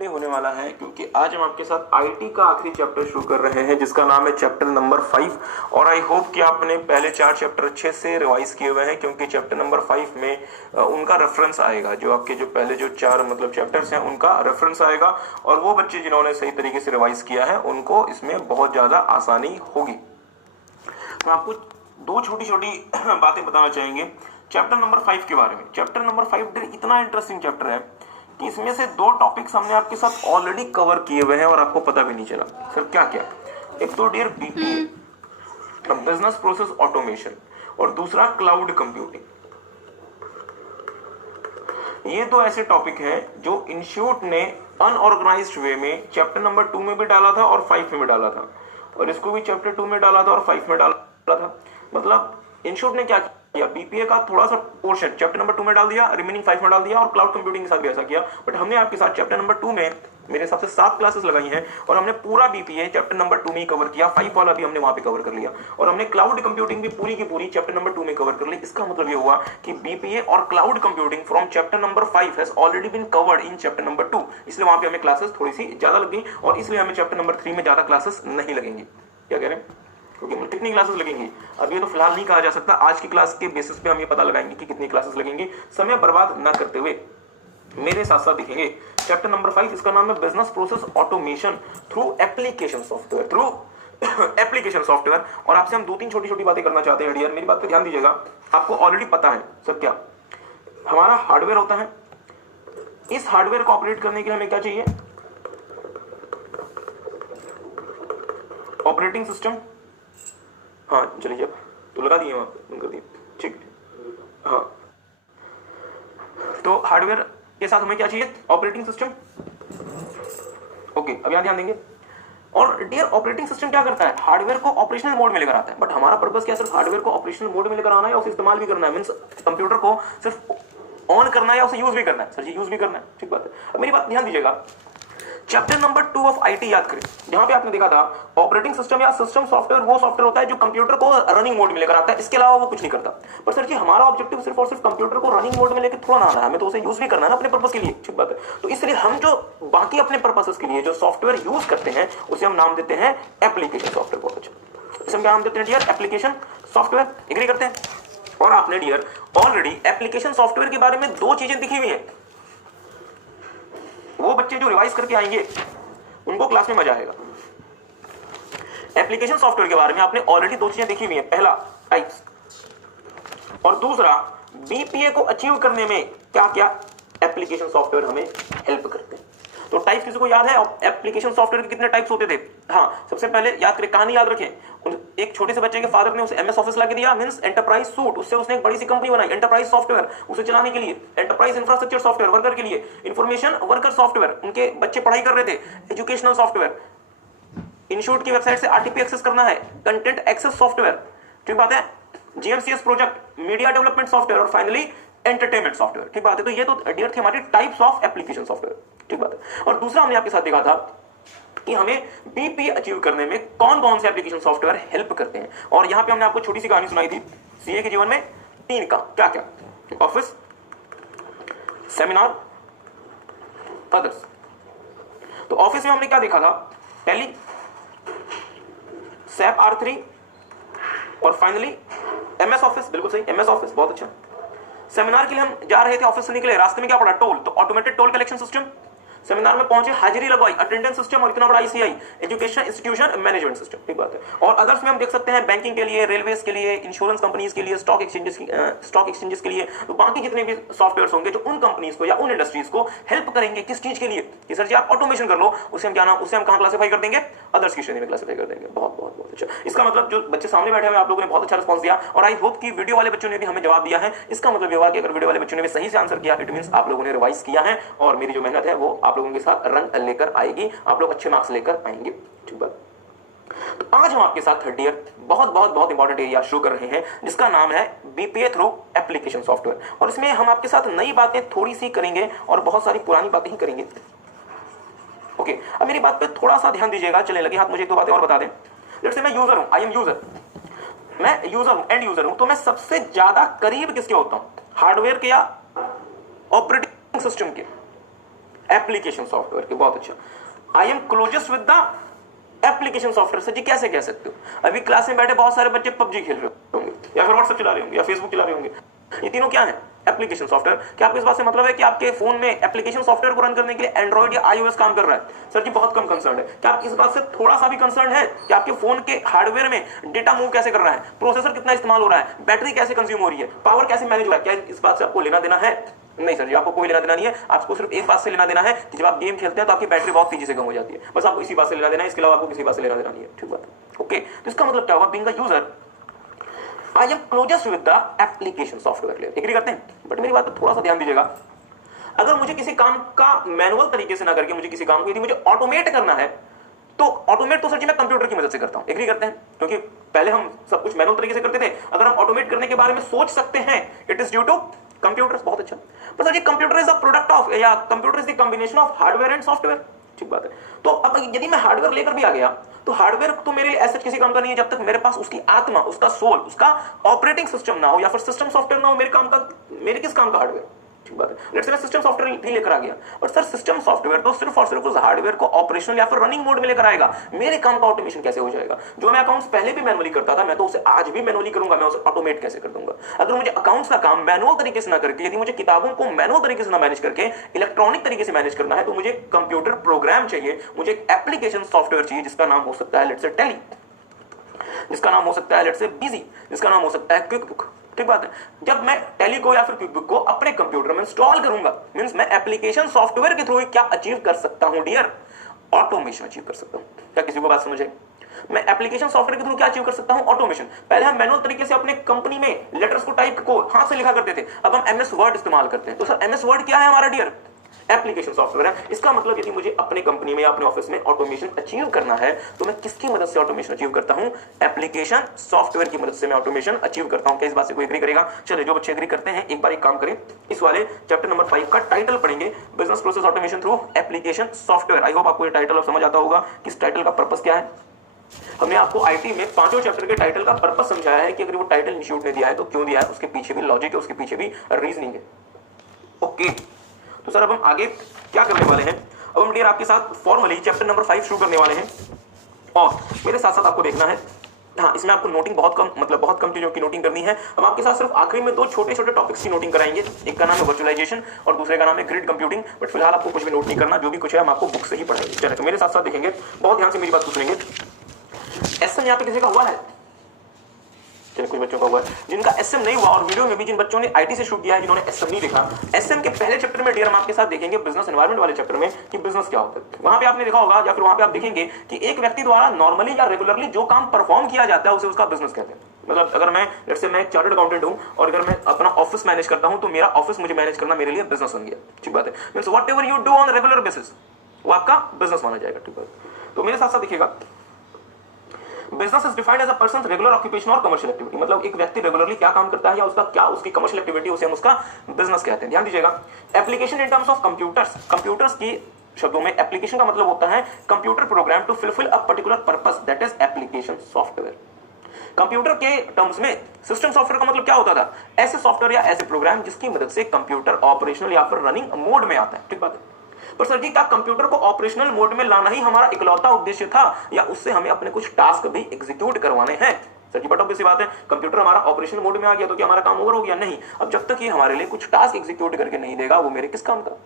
Day होने वाला है क्योंकि आज हम आपके साथ आईटी का आखिरी चैप्टर शुरू कर रहे हैं जिसका नाम है चैप्टर नंबर 5। और आई होप कि आपने पहले 4 चैप्टर अच्छे से रिवाइज किए हुए हैं क्योंकि चैप्टर नंबर 5 में उनका रेफरेंस आएगा। जो आपके जो पहले जो 4 मतलब चैप्टर्स हैं उनका रेफरेंस आएगा और वो बच्चे जिन्होंने सही तरीके से रिवाइज किया है उनको इसमें बहुत ज्यादा आसानी होगी। मैं आपको 2 छोटी छोटी बातें बताना चाहेंगे चैप्टर नंबर 5 के बारे में। चैप्टर नंबर 5 इतना इंटरेस्टिंग चैप्टर है कि इसमें से 2 टॉपिक्स हमने आपके साथ ऑलरेडी कवर किए हुए हैं और आपको पता भी नहीं चला। सर क्या क्या? एक तो dear BPA, business process automation, और दूसरा क्लाउड कंप्यूटिंग। ये 2 ऐसे टॉपिक हैं जो इंस्टीट्यूट ने अनऑर्गेनाइज्ड वे में चैप्टर नंबर 2 में भी डाला था और 5 में भी डाला था, और इसको भी चैप्टर 2 में डाला था और 5 में डाला था। मतलब इंस्टीट्यूट ने क्या किया, बीपीए का थोड़ा सा पोर्शन चैप्टर नंबर 2 में डाल दिया, रिमेनिंग 5 में डाल दिया, और क्लाउड कंप्यूटिंग के साथ भी ऐसा किया। बट हमने आपके साथ चैप्टर नंबर 2 में मेरे हिसाब से 7 क्लासेस लगाई हैं और हमने पूरा बीपीए चैप्टर नंबर 2 में ही कवर किया। 5 वाला भी हमने वहां पे कवर कर लिया और हमने क्लाउड कंप्यूटिंग भी पूरी की पूरी चैप्टर नंबर 2 में कवर कर ली। इसका मतलब ये हुआ कि बीपीए और cloud computing from chapter number 5 has already been covered in chapter number 2। इसलिए वहां पे हमें क्लासेस थोड़ी सी ज्यादा लग गई और इसलिए हमें चैप्टर नंबर 3 में ज्यादा क्लासेस नहीं लगेंगी। क्या कह रहे हैं? क्योंकि कितनी क्लासेस लगेंगी अब ये तो फिलहाल नहीं कहा जा सकता। आज की क्लास के बेसिस पे हम ये पता लगाएंगे कि कितनी क्लासेस लगेंगी। समय बर्बाद ना करते हुए मेरे साथ साथ देखेंगे चैप्टर नंबर 5, इसका नाम है business process automation through application software. Through application software. और आपसे हम 2-3 छोटी छोटी बातें करना चाहते हैं डियर, मेरी बात पे ध्यान दीजिएगा। आपको ऑलरेडी पता है सर क्या हमारा हार्डवेयर होता है, इस हार्डवेयर को ऑपरेट करने के लिए हमें क्या चाहिए? Operating system. हाँ चलिए, तो लगा दिए वहां पे, बंद कर दिए, ठीक। हाँ तो हार्डवेयर के साथ हमें क्या चाहिए? Operating system. ओके, अब यहां ध्यान देंगे। और डियर ऑपरेटिंग सिस्टम क्या करता है? हार्डवेयर को ऑपरेशनल मोड में लेकर आता है। बट हमारा पर्पस क्या? सिर्फ हार्डवेयर को ऑपरेशनल मोड में लेकर आना है या उसे इस्तेमाल भी करना है? मींस कंप्यूटर को सिर्फ ऑन करना है या उसे यूज भी करना है? सर जी यूज भी करना है, ठीक बात है। अब मेरी बात ध्यान दीजिएगा, चैप्टर नंबर 2 ऑफ आईटी याद करें, जहां पे आपने देखा था ऑपरेटिंग सिस्टम या सिस्टम सॉफ्टवेयर वो सॉफ्टवेयर होता है जो कंप्यूटर को रनिंग मोड में लेकर आता है, इसके अलावा वो कुछ नहीं करता। पर सर जी हमारा ऑब्जेक्टिव सिर्फ और सिर्फ कंप्यूटर को रनिंग मोड में लेकर थोड़ा ना आना है, हमें तो उसे यूज भी करना है ना अपने पर्पस के लिए, ठीक बात है। तो इसलिए हम जो बाकी अपने पर्पसेस के लिए जो सॉफ्टवेयर यूज करते हैं उसे हम नाम देते हैं एप्लीकेशन सॉफ्टवेयर। बहुत अच्छा, इसे हम क्या नाम देते हैं डियर? Application software. एग्री करते हैं? और आपने डियर ऑलरेडी एप्लीकेशन सॉफ्टवेयर के बारे में 2 चीजें दिखी हुई है। वो बच्चे जो रिवाइज करके आएंगे उनको क्लास में मजा आएगा। एप्लीकेशन सॉफ्टवेयर के बारे में आपने ऑलरेडी 2 चीजें देखी हुई है, पहला टाइप्स और दूसरा बीपीए को अचीव करने में क्या क्या एप्लीकेशन सॉफ्टवेयर हमें हेल्प करते हैं। तो टाइप्स किसी को याद है? एप्लीकेशन सॉफ्टवेयर के कितने टाइप्स होते थे? हाँ, सबसे पहले याद करें, कहानी याद रखें। एक छोटे से बच्चे के फादर ने उसे एमएस ऑफिस ला के दिया, मींस एंटरप्राइज सूट, उससे उसने एक बड़ी सी कंपनी बनाई एंटरप्राइज सॉफ्टवेयर उसे चलाने के लिए, एंटरप्राइज इंफ्रास्ट्रक्चर सॉफ्टवेयर वर्कर के लिए, इंफॉर्मेशन वर्कर सॉफ्टवेयर उनके बच्चे पढ़ाई कर रहे थे, एजुकेशनल सॉफ्टवेयर, इंस्टीट्यूट की वेबसाइट से आरटीपी एक्सेस करना है, कंटेंट एक्सेस सॉफ्टवेयर, ठीक बात है, GMCS project, media development software, और फाइनली एंटरटेनमेंट सॉफ्टवेयर, ठीक बात है। तो ये तो डियर थे हमारी टाइप्स ऑफ एप्लीकेशन सॉफ्टवेयर, ठीक बात है। और दूसरा हमने आपके साथ देखा था कि हमें बीपीए अचीव करने में कौन कौन से एप्लीकेशन सॉफ्टवेयर हेल्प करते हैं। और यहां पे हमने आपको छोटी सी कहानी सुनाई थी, सीए के जीवन में 3 काम, क्या क्या? Office, seminar, others. तो ऑफिस में हमने क्या देखा था? टैली, सैप R3 और फाइनली एमएस ऑफिस। बिल्कुल सही, एमएस ऑफिस, बहुत अच्छा। सेमिनार के लिए हम जा रहे थे, ऑफिस से निकले, रास्ते में क्या पड़ा? टोल। तो automated toll collection system. Seminar में पहुंचे, हाजिरी लगवाई, अटेंडेंस सिस्टम, और इतना बड़ा ICI, education institution management system, ठीक बात है। और अदर्स में हम देख सकते हैं बैंकिंग के लिए, रेलवेज के लिए, इंश्योरेंस कंपनीज के लिए, स्टॉक एक्सचेंजेस के लिए। तो बाकी जितने भी सॉफ्टवेयर होंगे जो उन कंपनीज को या उन इंडस्ट्रीज को हेल्प करेंगे, किस चीज के लिए? कि सर जी आप ऑटोमेशन कर लो, उसे हम क्या नाम, उसे हम कहां क्लासिफाई कर देंगे? अदर्स की श्रेणी में क्लासिफाई कर देंगे। बहुत बहुत बहुत अच्छा। इसका मतलब जो बच्चे सामने बैठे हुए आप लोगों ने बहुत अच्छा रिस्पॉन्स दिया और आई होप कि वीडियो वाले बच्चों ने भी हमें जवाब दिया है। इसका मतलब ये हुआ कि अगर वीडियो वाले बच्चों ने भी सही से आंसर किया, इट मींस आप लोगों ने रिवाइज किया है और मेरी जो मेहनत है वो आप लोगों के साथ रंग लेकर आएगी, आप लोग अच्छे मार्क्स लेकर आएंगे, ठीक बात। तो आज हम आपके साथ थर्ड ईयर बहुत इंपॉर्टेंट एरिया शुरू कर रहे हैं जिसका नाम है बीपीए थ्रू एप्लीकेशन सॉफ्टवेयर। और इसमें हम आपके साथ नई बातें थोड़ी सी करेंगे और बहुत सारी पुरानी बातें ही करेंगे। ओके, अब मेरी बात पे थोड़ा सा ध्यान दीजिएगा। चलने लगे हाथ, मुझे 2 बातें और बता दें। जैसे मैं यूजर हूं, आई एम यूजर, मैं यूजर हूं, एंड यूजर हूं, तो मैं सबसे ज्यादा करीब किसके होता हूं? हार्डवेयर के या ऑपरेटिंग सिस्टम के? एप्लीकेशन सॉफ्टवेयर के। बहुत अच्छा, I am closest with the application software. Sir ji कैसे कह सकते हो? अभी क्लास में बैठे बहुत सारे बच्चे पबजी खेल रहे होंगे या फिर व्हाट्सएप चला रहे होंगे या फेसबुक चला रहे होंगे, ये तीनों क्या है? Application software. क्या आपको इस बात से मतलब है कि आपके फोन में एप्लीकेशन सॉफ्टवेयर को रन करने के लिए एंड्रॉइड या आईओएस काम कर रहा है? सर जी बहुत कम कंसर्न है। क्या आप इस बात से थोड़ा सा भी कंसर्न है कि आपके फोन के हार्डवेयर में डेटा मूव कैसे कर रहा है, प्रोसेसर कितना इस्तेमाल हो रहा है, बैटरी कैसे कंज्यूम हो रही है, पावर कैसे मैनेज हो रहा है? क्या इस बात से आपको लेना देना है? नहीं सर जी, आपको कोई लेना देना नहीं है। आपको सिर्फ एक बात से लेना देना है कि जब आप गेम खेलते हैं तो आपकी बैटरी बहुत तेजी से कम हो जाती है, बस आपको इसी बात से लेना देना है, इसके अलावा आपको किसी बात से लेना देना नहीं है। ठीक बात है, ओके। तो इसका मतलब क्या होगा? Being a user I am closest with the application software layer. Agree करते हैं? बट मेरी बात पर थोड़ा सा ध्यान दीजिएगा, अगर मुझे किसी काम का मैनुअल तरीके से ना करके मुझे किसी काम को यदि मुझे ऑटोमेट करना है, तो ऑटोमेट तो सर जी मैं कंप्यूटर की मदद से करता हूं। एग्री करते हैं? क्योंकि पहले हम सब कुछ मैनुअल तरीके से करते थे, अगर हम ऑटोमेट करने के बारे में सोच सकते हैं, it is due to computers. बहुत अच्छा। पर sir ji computer is a product of, या computer is the combination of hardware and software. ठीक बात है। तो अब यदि मैं हार्डवेयर लेकर भी आ गया, तो हार्डवेयर तो मेरे लिए ऐसे किसी काम का नहीं है जब तक मेरे पास उसकी आत्मा, उसका सोल, उसका ऑपरेटिंग सिस्टम ना हो या फिर सिस्टम सॉफ्टवेयर ना हो मेरे काम का, मेरे किस काम का हार्डवेयर? ठीक बात है। लेट्स से मैं सिस्टम सॉफ्टवेयर भी लेकर आ गया, बट सर सिस्टम सॉफ्टवेयर तो सिर्फ और सिर्फ उस हार्डवेयर को ऑपरेशनल या फिर रनिंग मोड में लेकर आएगा, मेरे काम का ऑटोमेशन कैसे हो जाएगा? जो मैं अकाउंट्स पहले भी मैनुअली करता था, मैं तो उसे आज भी मैनुअली करूंगा, मैं उसे ऑटोमेट कैसे कर दूंगा? अगर मुझे अकाउंट्स का काम मैनुअल तरीके से ना करके, यदि मुझे किताबों को मैनुअल तरीके से ना मैनेज करके इलेक्ट्रॉनिक तरीके से मैनेज करना है, तो मुझे कंप्यूटर प्रोग्राम चाहिए, मुझे एक एप्लीकेशन सॉफ्टवेयर चाहिए जिसका नाम हो सकता है लेट्स से टैली, जिसका नाम हो सकता है लेट्स से बिजी, जिसका नाम हो सकता है क्विक बुक। ठीक बात है। जब मैं टैली को या फिर क्विक बुक को अपने कंप्यूटर में इंस्टॉल करूंगा, मींस मैं एप्लीकेशन सॉफ्टवेयर के थ्रू क्या अचीव कर सकता हूं डियर? ऑटोमेशन अचीव कर सकता हूं। क्या किसी को बात समझ आई? मैं एप्लीकेशन सॉफ्टवेयर के थ्रू क्या अचीव कर सकता हूं? ऑटोमेशन। पहले हम मैनुअल तरीके से अपने कंपनी में लेटर्स को टाइप को हाथ से लिखा करते थे, अब हम एमएस वर्ड इस्तेमाल करते हैं। तो सर एमएस वर्ड क्या है हमारा डियर? एप्लीकेशन सॉफ्टवेयर है। इसका मतलब यदि मुझे अपने कंपनी में या अपने ऑफिस में ऑटोमेशन अचीव करना है, तो मैं किसकी मदद से ऑटोमेशन अचीव करता हूं? एप्लीकेशन सॉफ्टवेयर की मदद से मैं ऑटोमेशन अचीव करता हूं। क्या इस बात से कोई एग्री करेगा? चलिए, जो बच्चे एग्री करते हैं एक बार एक काम करें, इस वाले चैप्टर नंबर 5 का टाइटल पढ़ेंगे, business process automation through application software. I hope आपको ये टाइटल अब समझ आता होगा कि इस टाइटल का पर्पस क्या है। हमने आपको आईटी में 5 चैप्टर के टाइटल का पर्पस समझाया है कि अगर वो टाइटल इंस्टीट्यूट ने दिया है तो क्यों दिया है, उसके पीछे भी लॉजिक है, उसके पीछे भी रीजनिंग है। ओके, तो सर अब हम आगे क्या करने वाले हैं? अब हम डियर आपके साथ फॉर्मली चैप्टर नंबर 5 शुरू करने वाले हैं, और मेरे साथ साथ आपको देखना है, हाँ इसमें आपको नोटिंग बहुत कम, मतलब बहुत कम चीजों की नोटिंग करनी है। हम आपके साथ सिर्फ आखिरी में 2 छोटे छोटे टॉपिक्स की नोटिंग कराएंगे, एक का नाम है वर्चुअलाइजेशन और दूसरे का नाम है ग्रिड कंप्यूटिंग। बट फिलहाल आपको कुछ भी नोट नहीं करना, जो भी कुछ है हम आपको बुक से ही पढ़ाएंगे। चलिए, तो मेरे साथ साथ देखेंगे, बहुत ध्यान से मेरी बात सुनेंगे। एसएम यहाँ पे किसी का हुआ है? चलिए, कुछ बच्चों का हुआ है जिनका एसएम नहीं हुआ, और वीडियो में भी जिन बच्चों ने आईटी से शूट किया है, जिन्होंने एसएम नहीं देखा, एसएम के पहले चैप्टर में डियर हम आपके साथ देखेंगे बिजनेस एनवायरनमेंट वाले चैप्टर में कि बिजनेस क्या होता है। वहां पे आपने देखा होगा या फिर वहां पे आप देखेंगे कि एक व्यक्ति द्वारा नॉर्मली या रेगुलरली जो काम परफॉर्म किया जाता है उसे उसका बिजनेस कहते हैं। मतलब अगर मैं लेट्स से मैं एक चार्टर्ड अकाउंटेंट हूं और अगर मैं अपना ऑफिस मैनेज करता हूं, तो मेरा ऑफिस मुझे मैनेज करना मेरे लिए बिजनेस बन गया। ठीक बात है। Means whatever you do on regular basis वो आपका बिजनेस माना जाएगा। ठीक है, तो मेरे साथ साथ देखिएगा, business is defined as a person regular occupation और कमर्शियल एक्टिविटी। मतलब एक व्यक्ति रेगुलरली क्या काम करता है या उसका क्या उसकी कमर्शियल एक्टिविटी, उसे हम उसका बिजनेस कहते हैं। ध्यान दीजिएगा, application in terms of computers, computers की शब्दों में एप्लीकेशन का मतलब होता है computer program to fulfil a particular purpose, that is application software. Computer के टर्म्स में सिस्टम सॉफ्टवेयर का मतलब क्या होता था? ऐसे सॉफ्टवेयर या ऐसे प्रोग्राम जिसकी मदद से कंप्यूटर ऑपरेशनल या फिर रनिंग मोड में आता है। ठीक बात है। पर सर जी, क्या कंप्यूटर को ऑपरेशनल मोड में लाना ही हमारा इकलौता उद्देश्य था, या उससे हमें अपने कुछ टास्क भी एग्जीक्यूट करवाने हैं? सर जी, बट ऑब्वियस बात है, कंप्यूटर हमारा ऑपरेशनल मोड में आ गया तो क्या हमारा काम ओवर हो गया? नहीं। अब जब तक ये हमारे लिए कुछ टास्क एग्जीक्यूट करके नहीं देगा, वो मेरे किस काम का?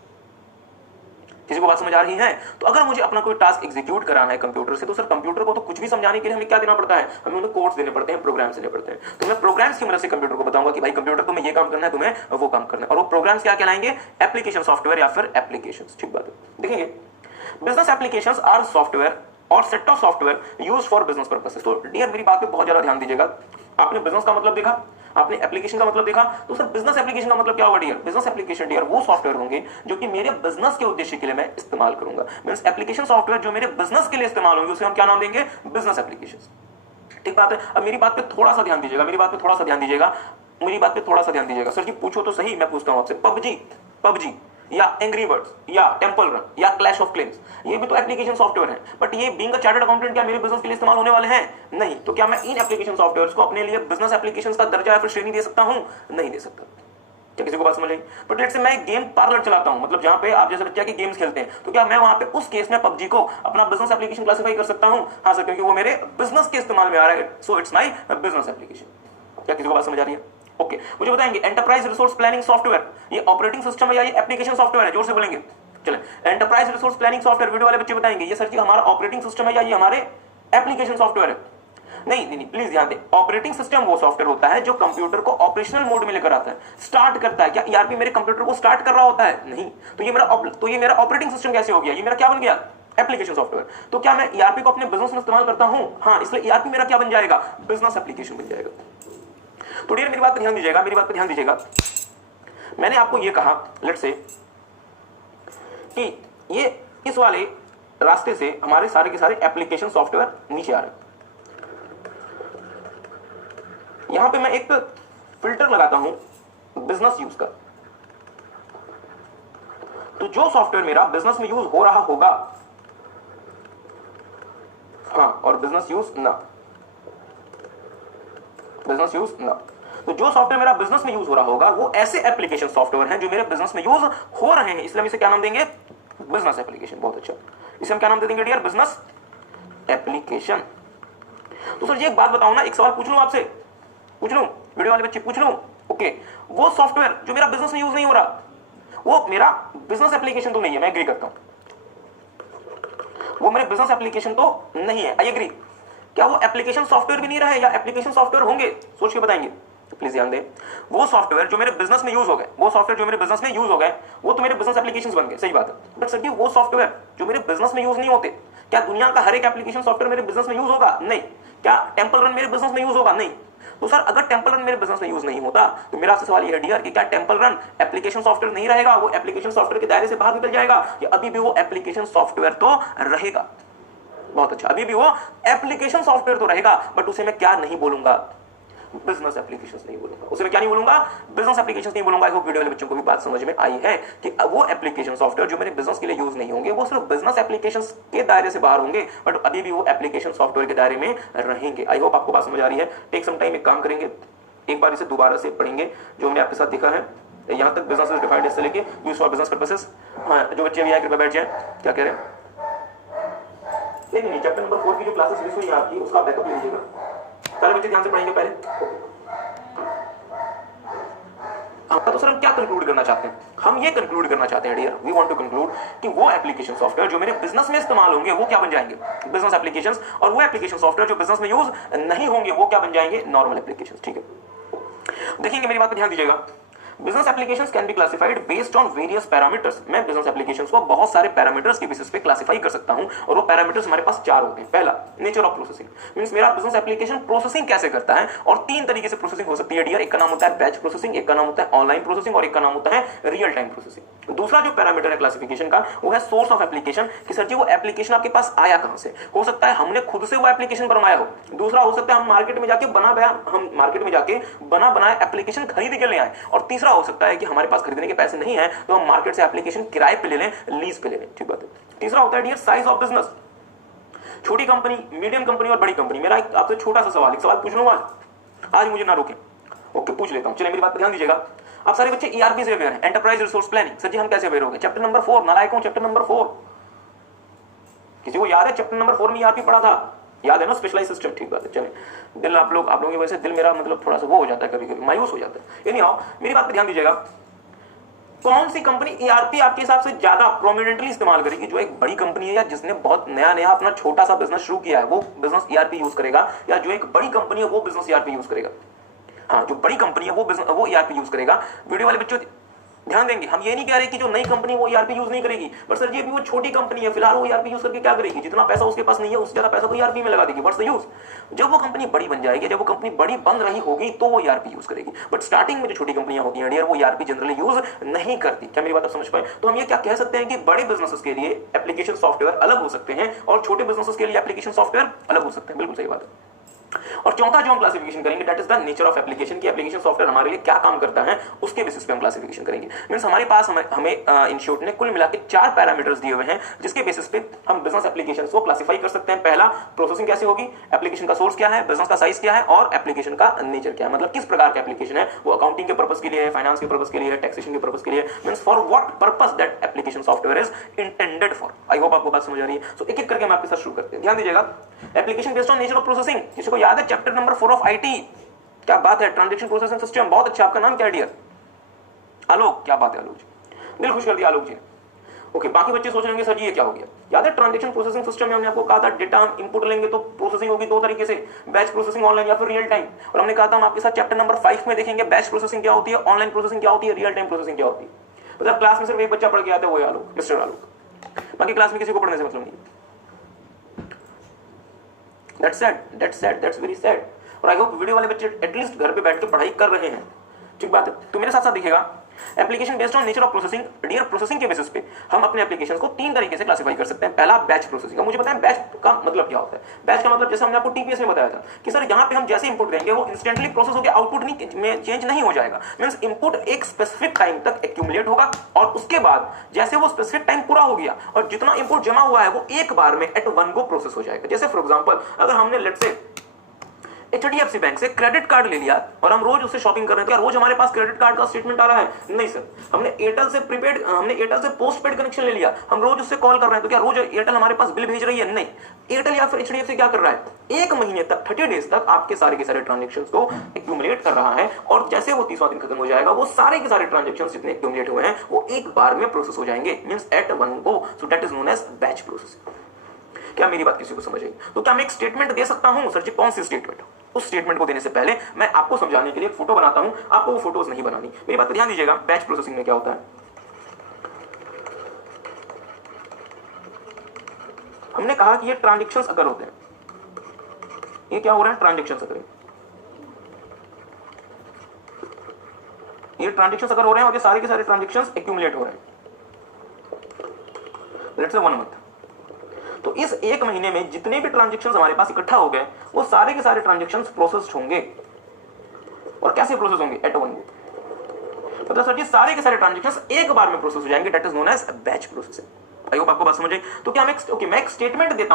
किसी को बात समझ आ रही है? तो अगर मुझे अपना कोई टास्क एग्जीक्यूट कराना है कंप्यूटर से, तो सर कंप्यूटर को तो कुछ भी समझाने के लिए हमें क्या देना पड़ता है? हमें उन्हें कोड्स देने पड़ते हैं, प्रोग्राम्स देने पड़ते हैं। तो मैं प्रोग्राम्स की मदद से कंप्यूटर को बताऊंगा कि भाई कंप्यूटर तुम्हें ये काम करना है, तुम्हें वो काम करना है, और वो प्रोग्राम्स क्या कहलाएंगे? एप्लीकेशन सॉफ्टवेयर या फिर एप्लीकेशंस। ठीक बात है। देखेंगे, बिजनेस एप्लीकेशंस आर सॉफ्टवेयर और set of software use for business purposes. तो डियर मेरी बात पे बहुत ज्यादा ध्यान दीजिएगा। आपने बिजनेस का मतलब देखा, आपने एप्लीकेशन का मतलब देखा, तो सर बिजनेस एप्लीकेशन का मतलब क्या होगा डियर? बिजनेस एप्लीकेशन डियर वो सॉफ्टवेयर होंगे जो कि मेरे बिजनेस के उद्देश्य के लिए मैं इस्तेमाल करूंगा। मींस एप्लीकेशन सॉफ्टवेयर जो मेरे बिजनेस के लिए इस्तेमाल होंगे उसे हम क्या नाम देंगे? Business applications. ठीक बात है। अब मेरी बात पे थोड़ा सा ध्यान दीजिएगा, मेरी बात पे थोड़ा सा ध्यान दीजिएगा, मेरी बात पे थोड़ा सा ध्यान दीजिएगा। सर जी पूछो तो सही, मैं पूछता हूं आपसे, पबजी या एंग्री बर्ड्स या टेंपल रन या क्लैश ऑफ क्लेन्स, ये भी तो एप्लीकेशन सॉफ्टवेयर है, बट ये बीइंग अ चार्टर्ड अकाउंटेंट क्या मेरे बिजनेस के लिए इस्तेमाल होने वाले हैं? नहीं। तो क्या मैं इन एप्लीकेशन सॉफ्टवेयर्स को अपने लिए बिजनेस एप्लीकेशंस का दर्जा या फिर श्रेणी दे सकता हूं? नहीं दे सकता। क्या किसी को बात समझ आई? बट लेट्स से मैं एक गेम पार्लर चलाता हूं, मतलब जहां पे आप जैसे बच्चा के गेम्स खेलते हैं, तो क्या मैं वहां पे उस केस में पबजी को अपना बिजनेस एप्लीकेशन क्लासिफाई कर सकता हूं? हाँ सर, क्योंकि वो मेरे बिजनेस के इस्तेमाल में आ रहा है, so it's my business application. क्या किसी को बात समझ आ रही है? ओके, मुझे बताएंगे एंटरप्राइज रिसोर्स प्लानिंग सॉफ्टवेयर ये ऑपरेटिंग सिस्टम है या ये एप्लीकेशन सॉफ्टवेयर है? जोर से बोलेंगे। चलें, enterprise resource planning software, video वाले बच्चे बताएंगे ये सर जी हमारा ऑपरेटिंग सिस्टम है या ये हमारे एप्लीकेशन सॉफ्टवेयर है? नहीं नहीं, प्लीज ध्यान दें, ऑपरेटिंग सिस्टम वो सॉफ्टवेयर होता है जो कंप्यूटर को ऑपरेशनल मोड में लेकर आता है, स्टार्ट करता है। क्या ईआरपी मेरे कंप्यूटर को स्टार्ट कर रहा होता है? नहीं। तो ये मेरा ऑपरेटिंग सिस्टम कैसे हो गया? ये मेरा क्या बन गया? Application software. तो क्या मैं ईआरपी को अपने बिजनेस में इस्तेमाल करता हूं? हाँ, इसलिए ईआरपी मेरा क्या बन जाएगा? बिजनेस एप्लीकेशन बन जाएगा। तो डियर मेरी बात पर ध्यान दीजिएगा, मेरी बात पर ध्यान दीजिएगा। मैंने आपको ये कहा लेट्स से कि ये इस वाले रास्ते से हमारे सारे के सारे एप्लीकेशन सॉफ्टवेयर नीचे आ रहे हैं। यहां पे मैं एक फिल्टर लगाता हूं बिजनेस यूज का, तो जो सॉफ्टवेयर मेरा बिजनेस में यूज हो रहा होगा, हाँ, और बिजनेस यूज ना, तो जो सॉफ्टवेयर मेरा बिजनेस में यूज हो रहा होगा वो ऐसे एप्लीकेशन सॉफ्टवेयर हैं जो मेरे बिजनेस में यूज हो रहे हैं, इसलिए हम इसे क्या नाम देंगे? Business application. बहुत अच्छा, इसे हम क्या नाम दे देंगे डियर? Business application. तो सर जी एक बात बताओ ना, एक सवाल पूछ लूं आपसे, पूछ लूं, वीडियो वाले बच्चे पूछ लूं? ओके, वो सॉफ्टवेयर जो मेरा बिजनेस में यूज नहीं हो रहा वो मेरा बिजनेस एप्लीकेशन तो नहीं है, मैं एग्री करता हूं, वो मेरे बिजनेस एप्लीकेशन तो नहीं है, आई एग्री। क्या वो एप्लीकेशन सॉफ्टवेयर भी नहीं रहा है या एप्लीकेशन सॉफ्टवेयर होंगे? सोच के बताएंगे, प्लीज ध्यान दें। वो सॉफ्टवेयर जो मेरे बिजनेस में यूज हो गए, वो सॉफ्टवेयर जो मेरे बिजनेस में यूज हो गए वो तो मेरे बिजनेस एप्लीकेशंस बन गए, सही बात है। बट सर वो सॉफ्टवेयर जो मेरे बिजनेस में यूज नहीं होते, क्या दुनिया का हर एक एप्लीकेशन सॉफ्टवेयर मेरे बिजनेस में यूज होगा? नहीं। क्या टेंपल रन मेरे बिजनेस में यूज होगा? नहीं। तो सर अगर टेंपल रन मेरे बिजनेस में यूज नहीं होता तो मेरा आपसे सवाल ये है डियर कि क्या टेंपल रन एप्लीकेशन सॉफ्टवेयर नहीं रहेगा? वो एप्लीकेशन सॉफ्टवेयर के दायरे से बाहर निकल जाएगा या अभी भी वो एप्लीकेशन सॉफ्टवेयर तो रहेगा? बहुत अच्छा, अभी भी वो एप्लीकेशन सॉफ्टवेयर तो रहेगा, बट उसे मैं क्या नहीं बोलूंगा? बिजनेस एप्लीकेशंस नहीं बोलूंगा, उसे मैं क्या नहीं बोलूंगा? बिजनेस एप्लीकेशंस नहीं बोलूंगा। आई होप वीडियो वाले बच्चों को भी बात समझ में आई है कि वो एप्लीकेशन सॉफ्टवेयर जो मेरे बिजनेस के लिए यूज नहीं होंगे वो सिर्फ बिजनेस एप्लीकेशंस के दायरे से बाहर होंगे, बट अभी भी वो एप्लीकेशन सॉफ्टवेयर के दायरे में रहेंगे। आई होप आपको बात समझ आ रही है। टेक सम टाइम, एक काम करेंगे, एक बार इसे दोबारा से पढ़ेंगे जो हमने आपके साथ देखा है यहां तक, बिजनेस इज डिफाइंड से लेके यूज फॉर बिजनेस पर्पसेस। हाँ, जो बच्चे अभी आए कृपया बैठ जाए। क्या कह रहे हैं? नहीं, चैप्टर नंबर 4 की जो क्लासेस मिस हुई आपकी उसका बैकअप ले लीजिएगा। सारे बच्चे ध्यान से पढ़ेंगे पहले। तो सर हम क्या कंक्लूड करना चाहते हैं? हम ये कंक्लूड करना चाहते हैं dear, we want to conclude कि वो एप्लीकेशन सॉफ्टवेयर जो मेरे बिजनेस में इस्तेमाल होंगे वो क्या बन जाएंगे? Business applications. और वो एप्लीकेशन सॉफ्टवेयर जो बिजनेस में यूज नहीं होंगे वो क्या बन जाएंगे? Normal applications. ठीक है, देखेंगे, मेरी बात पे ध्यान दीजिएगा। Business applications can be classified based on various parameters. मैं बिजनेस एप्लीकेशंस को बहुत सारे पैरामीटर्स के बेसिस पे क्लासिफाई कर सकता हूं, और वो पैरामीटर्स हमारे पास 4 होते हैं। पहला, नेचर ऑफ प्रोसेसिंग, मींस मेरा बिजनेस एप्लीकेशन प्रोसेसिंग कैसे करता है, और 3 तरीके से प्रोसेसिंग हो सकती है डियर। एक का नाम होता है बैच प्रोसेसिंग, एक का नाम होता है ऑनलाइन प्रोसेसिंग, और एक का नाम होता है रियल टाइम प्रोसेसिंग। दूसरा जो पैरामीटर है क्लासिफिकेशन का वो है सोर्स ऑफ एप्लीकेशन, कि सर जी वो एप्लीकेशन आपके पास आया कहां से? हो सकता है हमने खुद से वो एप्लीकेशन बनवाया हो, दूसरा हो सकता है हम मार्केट में जाके बना बनाया एप्लीकेशन खरीद के ले आए, और तीसरा हो सकता है कि हमारे पास खरीदने के पैसे नहीं है तो हम मार्केट से एप्लीकेशन किराए पे ले लें, लीज पे ले लें। ठीक बात है। तीसरा होता है डियर साइज ऑफ बिजनेस, छोटी कंपनी, मीडियम कंपनी और बड़ी कंपनी। मेरा आपसे छोटा सा सवाल, एक सवाल पूछ लूंगा आज मुझे ना रोकें। ओके, पूछ लेता हूं। चलिए मेरी बात पर ध्यान दीजिएगा। आप सारे बच्चे ईआरपी से अवेयर हैं, enterprise resource planning. Sir ji हम कैसे अवेयर हो गए? चैप्टर नंबर 4, नालायकों, चैप्टर नंबर 4। किसी को याद है चैप्टर नंबर 4 में ईआरपी पढ़ा था? याद है ना, स्पेशलाइज सिस्टम। ठीक बात है। चलिए, दिल आप लोगों की वजह से दिल मेरा मतलब थोड़ा सा वो हो जाता है, कभी कभी मायूस हो जाता है। यानी आओ मेरी बात पर ध्यान दीजिएगा। कौन सी कंपनी ईआरपी आपके हिसाब से ज्यादा प्रोमिनेंटली इस्तेमाल करेगी? जो एक बड़ी कंपनी है या जिसने बहुत नया अपना छोटा सा बिजनेस शुरू किया है वो बिजनेस ईआरपी यूज करेगा, या जो एक बड़ी कंपनी है वो बिजनेस ईआरपी यूज करेगा? हाँ, जो बड़ी कंपनी है वो ईआरपी यूज करेगा। वीडियो वाले बच्चों ध्यान देंगे, हम ये नहीं कह रहे कि जो नई कंपनी वो ईआरपी यूज नहीं करेगी, बट सर ये भी वो छोटी कंपनी है, फिलहाल वो ईआरपी यूज करके क्या करेगी? जितना पैसा उसके पास नहीं है उससे ज्यादा पैसा तो ईआरपी में लगा देगी। What's the use? जब वो कंपनी बड़ी बन जाएगी, जब वो कंपनी बड़ी बन रही होगी तो वो ईआरपी यूज करेगी, बट स्टार्टिंग में जो छोटी कंपनियां होती हैं डियर वो ईआरपी जनरली यूज नहीं करती। क्या मेरी बात आप समझ पाए? तो हम ये क्या कह सकते हैं कि बड़े बिजनेसेस के लिए एप्लीकेशन सॉफ्टवेयर अलग हो सकते हैं और छोटे बिजनेसेस के लिए एप्लीकेशन सॉफ्टवेयर अलग हो सकते हैं। बिल्कुल सही बात है। और चौथा जो हम क्लासिफिकेशन करेंगे that is the nature of application, की एप्लीकेशन सॉफ्टवेयर हमारे लिए क्या काम करता है उसके बेसिस पे हम क्लासिफिकेशन करेंगे। मींस हमारे पास हमें इंस्टीट्यूट ने कुल मिला के 4 पैरामीटर्स दिए हुए हैं जिसके बेसिस पे हम बिजनेस एप्लीकेशन को क्लासिफाई कर सकते हैं। पहला, प्रोसेसिंग कैसे होगी, एप्लीकेशन का सोर्स क्या है, बिजनेस का साइज क्या है और एप्लीकेशन का नेचर क्या है, मतलब किस प्रकार का एप्लीकेशन है, वो अकाउंटिंग के पर्पस के लिए है, फाइनेंस के पर्पस के लिए है, टैक्सेशन के पर्पस के लिए, means for what purpose that application software is intended for. I hope आपको बात समझ आ रही है। सो एक एक करके हम आपके साथ शुरू करते हैं। ध्यान दीजिएगा, application based on nature of processing, जिसको याद है चैप्टर नंबर 4 ऑफ आईटी, क्या बात है, ट्रांजैक्शन प्रोसेसिंग सिस्टम। बहुत अच्छा, आपका नाम क्या है डियर? आलोक, क्या बात है आलोक जी, दिल खुश कर दिया आलोक जी। ओके, बाकी बच्चे सोच रहे सर जी ये क्या हो गया। याद है ट्रांजैक्शन प्रोसेसिंग सिस्टम में हमने आपको कहा था डेटा हम इनपुट लेंगे तो प्रोसेसिंग होगी दो तरीके से, बैच प्रोसेसिंग ऑनलाइन या फिर रियल टाइम। और हमने कहा था हम आपके साथ चैप्टर नंबर 5 में देखेंगे बैच प्रोसेसिंग क्या होती है, ऑनलाइन प्रोसेसिंग क्या होती है, रियल टाइम प्रोसेसिंग क्या होती है। मतलब क्लास में सिर्फ एक बच्चा पढ़ के आता है, वो है आलोक, मिस्टर आलोक, बाकी क्लास में किसी को पढ़ने से मतलब नहीं। That's sad, that's sad, that's very sad। और आई होप वीडियो वाले बच्चे एटलीस्ट घर पे बैठ के पढ़ाई कर रहे हैं, ठीक बात है। तो मेरे साथ साथ दिखेगा application based on nature of processing, dear processing के बेसिस पे हम अपने एप्लीकेशंस को 3 तरीके से क्लासिफाई कर सकते हैं। पहला, बैच प्रोसेसिंग। मुझे पता है बैच का मतलब क्या होता है। बैच का मतलब जैसे हमने आपको टीपीएस में बताया था कि सर यहाँ पे हम जैसे इनपुट देंगे वो इंस्टेंटली प्रोसेस होकर आउटपुट में चेंज नहीं हो जाएगा। मींस इनपुट एक स्पेसिफिक टाइम तक एक्यूमुलेट होगा और उसके बाद जैसे वो स्पेसिफिक टाइम पूरा हो गया और जितना इनपुट जमा हुआ है वो एक बार में एट वन गो प्रोसेस हो जाएगा। जैसे फॉर एग्जांपल अगर हमने लेट्स से एचडीएफसी बैंक से क्रेडिट कार्ड ले लिया और हम रोज उससे शॉपिंग कर रहे हैं, तो क्या रोज हमारे पास क्रेडिट कार्ड का स्टेटमेंट आ रहा है? नहीं सर। हमने एयरटेल से प्रीपेड, हमने एयरटेल से पोस्ट पेड कनेक्शन ले लिया, हम रोज उससे कॉल कर रहे हैं, तो क्या रोज एयरटेल हमारे पास बिल भेज रही है? नहीं। एयरटेल या फिर एचडीएफसी क्या कर रहा है, एक महीने तक 30 डेज तक आपके सारे के सारे ट्रांजेक्शंस को एक्यूमुलेट कर रहा है और जैसे वो 30वां दिन खत्म हो जाएगा वो सारे के सारे ट्रांजेक्शंस जितने एक्यूमुलेट हुए हैं वो एक बार में प्रोसेस हो जाएंगे, means at one go. So that is known as batch processing. क्या मेरी बात किसी को समझ आई? तो क्या मैं एक स्टेटमेंट दे सकता हूं? सर जी कौन सी स्टेटमेंट? उस स्टेटमेंट को देने से पहले मैं आपको समझाने के लिए एक फोटो बनाता हूं, आपको वो फोटोज नहीं बनानी। मेरी बात पर ध्यान दीजिएगा, बैच प्रोसेसिंग में क्या होता है। हमने कहा कि ये ट्रांजेक्शंस अगर होते हैं, ये क्या हो रहा है, ट्रांजेक्शंस अगर, ये ट्रांजेक्शंस अगर हो रहे हैं और ये सारे के सारे ट्रांजेक्शंस एक्यूमुलेट हो रहे हैं, लेट्स से 1 मंथ, तो इस एक महीने में जितने भी ट्रांजेक्शंस हमारे पास इकट्ठा हो गए वो सारे के सारे ट्रांजेक्शंस प्रोसेस्ड होंगे। और कैसे प्रोसेस होंगे? At one go. मतलब सर जी सारे के सारे ट्रांजेक्शंस एक बार में प्रोसेस हो जाएंगे, that is known as batch processing. I hope आपको बात समझ आई। तो क्या मैं एक स्टेटमेंट देता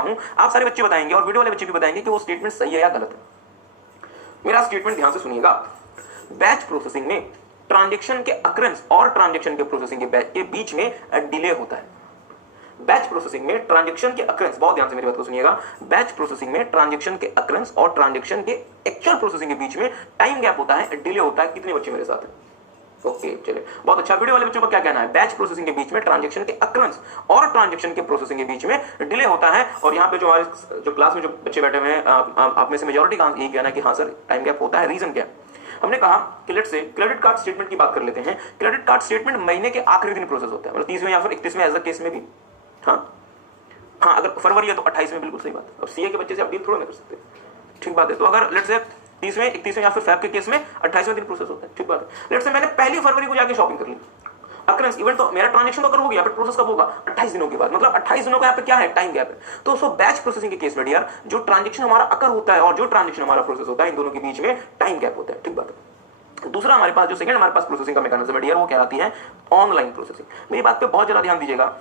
हूं, आप सारे बच्चे बताएंगे और वीडियो वाले बच्चे भी बताएंगे कि वो स्टेटमेंट सही है या गलत है। मेरा स्टेटमेंट ध्यान से सुनिएगा। बैच प्रोसेसिंग में ट्रांजेक्शन के अकरेंस और ट्रांजेक्शन के प्रोसेसिंग के बीच में डिले होता है। बैच प्रोसेसिंग में ट्रांजैक्शन के अकरेंस, बहुत ध्यान से मेरी बात को सुनिएगा, बैच प्रोसेसिंग में ट्रांजैक्शन के अकरेंस और ट्रांजैक्शन के एक्चुअल प्रोसेसिंग के बीच में टाइम गैप होता है, डिले होता है। कितने बच्चे मेरे साथ हैं? ओके चलिए बहुत अच्छा। वीडियो वाले बच्चों का क्या कहना है? बैच प्रोसेसिंग के बीच में ट्रांजैक्शन के अकरेंस और ट्रांजैक्शन के प्रोसेसिंग के बीच में डिले होता है। और यहाँ पे जो हमारे जो क्लास में जो बच्चे बैठे हुए हैं, आप में से मेजॉरिटी का यही कहना है कि हाँ सर टाइम गैप होता है। रीजन क्या है? हमने कहा कि let's say credit card statement की बात कर लेते हैं। क्रेडिट कार्ड स्टेटमेंट महीने के आखिरी दिन प्रोसेस होता है, मतलब 30वें या फिर 31वें एज अ केस में भी। हाँ अगर फरवरी है तो 28 में, बिल्कुल सही बात। अब सीए के बच्चे से आप डील थोड़ा ना कर सकते, ठीक बात है। तो अगर लेट्स से 30वें 31वें या फिर फेब के केस में 28वें दिन प्रोसेस होता है, ठीक बात है। लेट्स से मैंने पहली फरवरी को जाके शॉपिंग कर ली, अकरेंस इवेंट तो मेरा ट्रांजैक्शन तो कर हो गया, बट प्रोसेस कब होगा? 28 दिनों के बाद। मतलब 28 दिनों का यहाँ पे क्या है? टाइम गैप है। तो सो बैच प्रोसेसिंग के केस में डियर जो ट्रांजैक्शन हमारा अकर होता है और जो ट्रांजैक्शन हमारा प्रोसेस होता है, इन दोनों के बीच में टाइम गैप होता है, ठीक बात है। दूसरा हमारे पास जो सेकंड हमारे पास प्रोसेसिंग का मैकेनिज्म है डियर, वो कहलाती है ऑनलाइन प्रोसेसिंग। मेरी बात पे बहुत ज्यादा ध्यान दीजिएगा।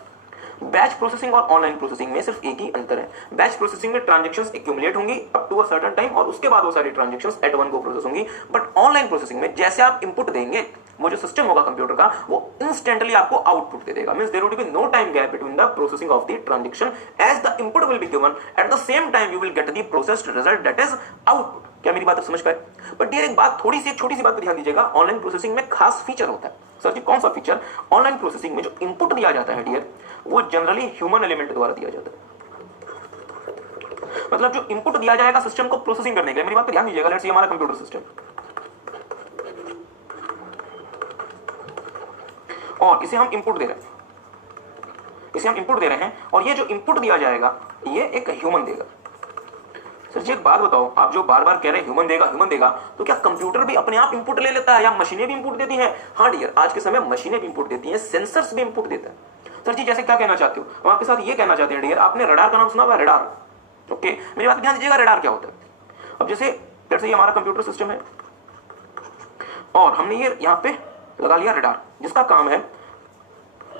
बैच प्रोसेसिंग और ऑनलाइन प्रोसेसिंग में सिर्फ एक ही अंतर है। बैच प्रोसेसिंग में ट्रांजैक्शंस एक्यूमुलेट होंगी up to a certain time और उसके बाद वो सारी transactions at one go process होंगी। बट ऑनलाइन प्रोसेसिंग में जैसे आप इनपुट देंगे, वो जो सिस्टम होगा कंप्यूटर का, वो इंस्टेंटली आपको आउटपुट दे देगा। Means there would be no time gap between the processing of the transaction as the input will be given at the same time you will get the processed result, that is output. क्या मेरी बात आप समझ पाए? But ये एक बात थोड़ी सी, एक छोटी सी बात पर ध्यान दीजिएगा। ऑनलाइन प्रोसेसिंग में खास फीचर होता है। सर जी कौन सा फीचर? ऑनलाइन प्रोसेसिंग में जो इनपुट दिया जाता है डियर, वो जनरली ह्यूमन एलिमेंट द्वारा दिया जाता है। मतलब जो इनपुट दिया जाएगा सिस्टम को प्रोसेसिंग करने के लिए, मेरी बात पर ध्यान दीजिएगा। लेट्स से हमारा कंप्यूटर सिस्टम और इसे हम इनपुट दे रहे हैं, और ये जो इनपुट दिया जाएगा ये एक ह्यूमन देगा। सर जी एक बात बताओ, आप जो बार बार कह रहे हैं ह्यूमन देगा, तो क्या कंप्यूटर भी अपने आप इंपुट ले लेता है या मशीनें भी इंपुट देती हैं? हाँ डियर, आज के समय मशीनें भी इंपुट देती हैं, सेंसर्स भी इंपुट देते हैं। सर जी जैसे क्या कहना चाहते हो? हम आपके साथ ये कहना चाहते हैं डियर, आपने रडार का नाम सुना हुआ है? रडार। ओके मेरी बात ध्यान दीजिएगा, रडार क्या होता है? अब जैसे लेट्स से ये हमारा कंप्यूटर सिस्टम है और हमने ये यहाँ पे लगा लिया रडार, जिसका काम है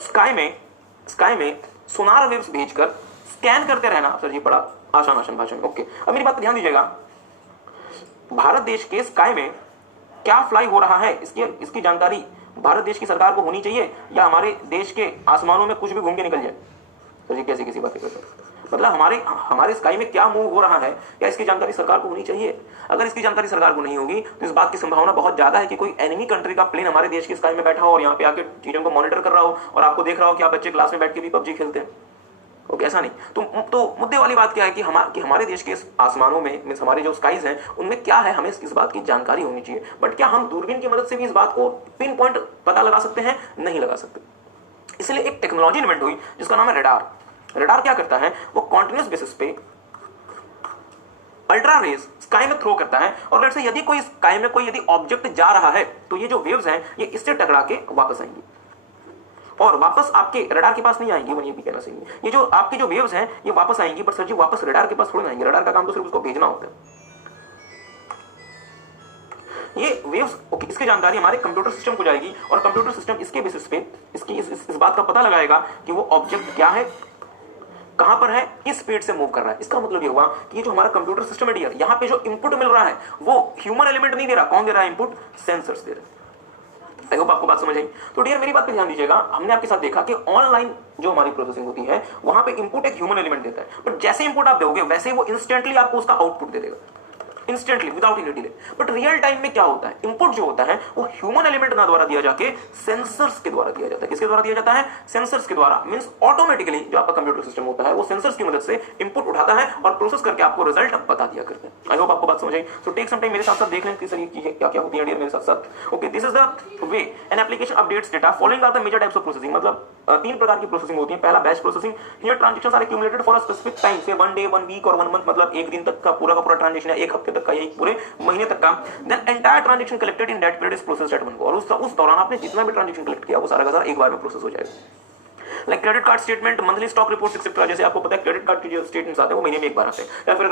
स्काई में सोनार वेव्स भेजकर स्कैन करते रहना। सर जी बड़ा आसान भाषा में, ओके। अब मेरी बात पर ध्यान दीजिएगा, भारत देश के स्काई में क्या फ्लाई हो रहा है इसकी जानकारी भारत देश की सरकार को होनी चाहिए, या हमारे देश के आसमानों में कुछ भी घूम के निकल जाए। तो ये कैसी बात करते हैं, मतलब हमारे स्काई में क्या मूव हो रहा है, क्या इसकी जानकारी सरकार को होनी चाहिए। अगर इसकी जानकारी सरकार को नहीं होगी तो इस बात की संभावना बहुत ज्यादा है कि कोई एनिमी कंट्री का प्लेन हमारे देश की स्काई में बैठा हो और यहाँ पे आके चीजों को मॉनिटर कर रहा हो और आपको देख रहा हो कि आप बच्चे क्लास में बैठ के भी पबजी खेलते हैं। ओके, ऐसा नहीं। तो मुद्दे वाली बात क्या है कि हमारे देश के आसमानों में मींस हमारे जो स्काईज हैं उनमें क्या है, हमें इस बात की जानकारी होनी चाहिए। बट क्या हम दूरबीन की मदद से भी इस बात को पिन पॉइंट पता लगा सकते हैं? नहीं लगा सकते। इसलिए एक टेक्नोलॉजी इन्वेंट हुई जिसका नाम है रडार। रडार क्या करता है, वो कॉन्टिन्यूस बेसिस पे अल्ट्रा रेज स्काई में थ्रो करता है और लेट्स से यदि कोई स्काई में कोई यदि ऑब्जेक्ट जा रहा है तो ये जो वेव्स हैं ये इससे टकरा के वापस आएंगी और वापस आपके रडार के पास नहीं आएंगी। वो ये भी कहना सही है, ये जो आपकी जो वेव्स हैं ये वापस आएंगी, बट सर जी वापस रडार के पास थोड़ी आएंगे। रडार का काम तो सिर्फ उसको भेजना होता है। ये वेव्स ओके, इसकी जानकारी हमारे कंप्यूटर सिस्टम को जाएगी और कंप्यूटर सिस्टम इसके बेसिस पे इसकी इस बात का पता लगाएगा कि वो ऑब्जेक्ट क्या है, कहां पर है, किस स्पीड से मूव कर रहा है। इसका मतलब ये हुआ कि ये जो हमारा कंप्यूटर सिस्टम है डियर, यहां पे जो इनपुट मिल रहा है वो ह्यूमन एलिमेंट नहीं दे रहा। कौन दे रहा है इनपुट? सेंसर्स दे रहे हैं। आई होप आपको बात समझ आई। तो डियर मेरी बात पे ध्यान दीजिएगा, हमने आपके साथ देखा कि ऑनलाइन जो हमारी प्रोसेसिंग होती है वहां पे इनपुट एक ह्यूमन एलिमेंट देता है, बट जैसे इनपुट आप दोगे वैसे ही वो इंस्टेंटली आपको उसका आउटपुट दे देगा, instantly without any delay. But real time में क्या होता है, इनपुट जो होता है वो ह्यूमन एलिमेंट ना द्वारा दिया जाके सेंसर्स के द्वारा दिया जाता है। किसके द्वारा दिया जाता है? सेंसर्स के द्वारा। मींस ऑटोमेटिकली जो आपका कंप्यूटर सिस्टम होता है वो सेंसर्स की मदद से इनपुट उठाता है और प्रोसेस करके आपको रिजल्ट बता दिया करते हैं। आई होप आपको बात समझ आई। सो टेक सम टाइम, मेरे साथ साथ देख लें कि सर ये चीजें क्या क्या होती हैं डियर मेरे साथ साथ। Okay, this is the way an application updates data following are the major types of processing. मतलब 3 प्रकार की प्रोसेसिंग होती है। पहला batch processing, here transactions are accumulated for a specific time, say 1 day 1 week और 1 मंथ, मतलब एक दिन तक का पूरा ट्रांजैक्शन है, एक हफ्ते तक का, एक पूरे महीने तक का। Then entire transaction collected in that period is processed at one go, और उस दौरान आपने जितना भी ट्रांजैक्शन कलेक्ट किया वो सारा का सारा एक बार में प्रोसेस हो जाएगा। Like credit card statement, monthly stock report etcetera. जैसे आपको पता है क्रेडिट कार्ड के जो स्टेटमेंट्स आते हैं वो महीने में एक बार आते हैं। या फिर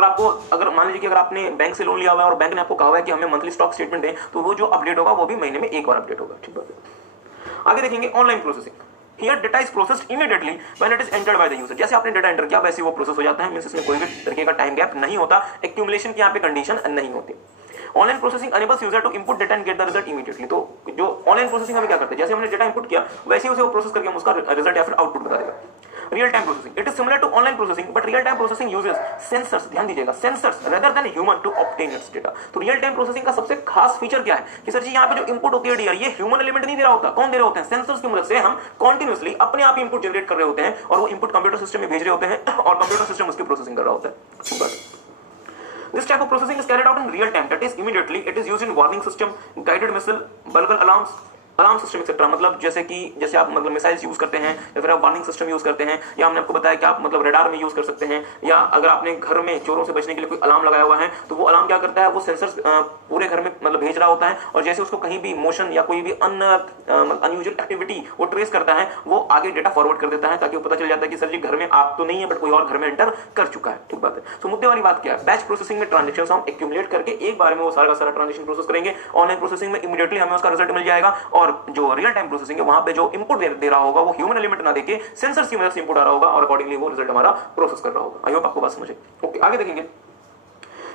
अगर मान लीजिए कि अगर आपने बैंक से लोन लिया हुआ है और बैंक ने आपको कहा हुआ है कि हमें मंथली स्टॉक स्टेटमेंट दें, तो वो जो अपडेट होगा वो भी महीने में एक बार अपडेट होगा। ठीक बात है। आगे देखेंगे online processing. Here data is processed immediately when it is entered by the user। जैसे आपने डेटा एंटर किया वैसे वो प्रोसेस हो जाता है। मींस इसमें कोई भी तरीके का टाइम गैप नहीं होता, एक्यूमुलेशन की यहाँ पे कंडीशन नहीं होती। Online processing enables user to input data and get the result immediately. तो जो ऑनलाइन प्रोसेसिंग हमें क्या करते हैं, जैसे हमने डेटा इनपुट किया वैसे ही उसे वो प्रोसेस करके हम उसका रिजल्ट या फिर आउटपुट बता देगा। Real time processing, it is similar to online processing but real time processing uses sensors, ध्यान दीजिएगा, sensors rather than human to obtain its data. तो रियल टाइम प्रोसेसिंग का सबसे खास फीचर क्या है कि सर जी यहाँ पे जो इनपुट होती है डियर, ये ह्यूमन एलिमेंट नहीं दे रहा होता। कौन दे रहे होते हैं? सेंसर्स की मदद से हम कंटिन्यूअसली अपने आप इनपुट जनरेट कर रहे होते हैं और वो इनपुट कंप्यूटर सिस्टम में भेज रहे होते हैं और कंप्यूटर सिस्टम उसकी प्रोसेसिंग कर रहा होता है। This type of processing is carried out in real time, that is immediately. It is used in warning system, guided missile, bullet alarms, alarm system etcetera. मतलब जैसे आप मतलब मिसाइल्स यूज करते हैं या फिर आप वार्निंग सिस्टम यूज करते हैं, या हमने आपको बताया कि आप मतलब रडार में यूज कर सकते हैं, या अगर आपने घर में चोरों से बचने के लिए कोई अलार्म लगाया हुआ है तो वो अलार्म क्या करता है, वो सेंसर्स पूरे घर में मतलब भेज रहा होता है और जैसे उसको कहीं भी मोशन या कोई भी अनयूजुअल एक्टिविटी वो ट्रेस करता है, वो आगे डेटा फॉरवर्ड कर देता है ताकि वो पता चल जाता है कि सर जी घर में आप तो नहीं है बट कोई और घर में एंटर कर चुका है। ठीक बात है। तो मुद्दे वाली बात क्या है, बैच प्रोसेसिंग में ट्रांजेक्शन हम एक्यूमुलेट करके एक बार में वो सारा का सारा ट्रांजेक्शन प्रोसेस करेंगे। ऑनलाइन प्रोसेसिंग में इमीडिएटली हमें उसका रिजल्ट मिल जाएगा और जो रियल टाइम प्रोसेसिंग है वहां पे जो इनपुट दे रहा होगा वो ह्यूमन एलिमेंट ना देके सेंसर्स की मदद से इनपुट आ रहा होगा और अकॉर्डिंगली वो रिजल्ट हमारा प्रोसेस कर रहा होगा। आई होप आपको बात समझे। ओके, आगे देखेंगे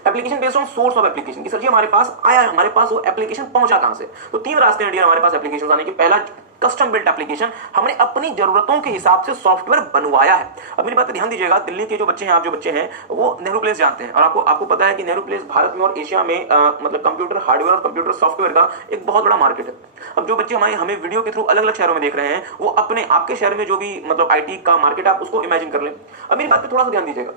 application based on source of application की सर जी हमारे पास आया, हमारे पास वो एप्लीकेशन पहुंचा कहां से। तो 3 रास्ते हैं डियर हमारे पास एप्लीकेशन आने के। पहला कस्टम बिल्ट एप्लीकेशन, हमने अपनी जरूरतों के हिसाब से सॉफ्टवेयर बनवाया है। अब मेरी बात पे ध्यान दीजिएगा, दिल्ली के जो बच्चे हैं, आप जो बच्चे हैं वो नेहरू प्लेस जानते हैं और आपको पता है कि नेहरू प्लेस भारत में और एशिया में मतलब कंप्यूटर हार्डवेयर और कंप्यूटर सॉफ्टवेयर का एक बहुत बड़ा मार्केट है। अब जो बच्चे हमें वीडियो के थ्रू अलग अलग शहरों में देख रहे हैं वो अपने आपके शहर में जो भी मतलब आईटी का मार्केट आप उसको इमेजिन कर लें। अब मेरी बात पे थोड़ा सा ध्यान दीजिएगा,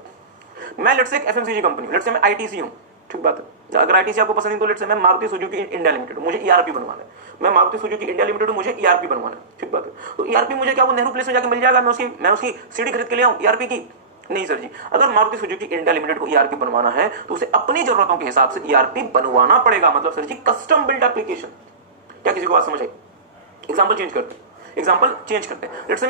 मैं लेट्स से एक एफएमसीजी कंपनी, लेट्स से मैं आईटीसी हूं, ठीक बात है। अगर आईटीसी आपको पसंद नहीं तो लेट्स से मैं मारुति सुजुकी इंडिया लिमिटेड, मुझे ईआरपी बनवाना है। मैं मारुति सुजुकी इंडिया लिमिटेड मुझे ईआरपी बनवाना है, ठीक बात है। तो ईआरपी मुझे क्या वो नेहरू प्लेस में जाकर मिल जाएगा, मैं उसकी सीडी खरीद के ले आऊं ईआरपी की? नहीं सर जी, अगर मारुति सुजुकी इंडिया लिमिटेड को ईआरपी बनवाना है तो उसे अपनी जरूरतों के हिसाब से ईआरपी बनवाना पड़ेगा। मतलब सर जी कस्टम बिल्ट एप्लीकेशन। क्या किसी को बात समझ आई? एग्जांपल चेंज करते हैं। लेट्स से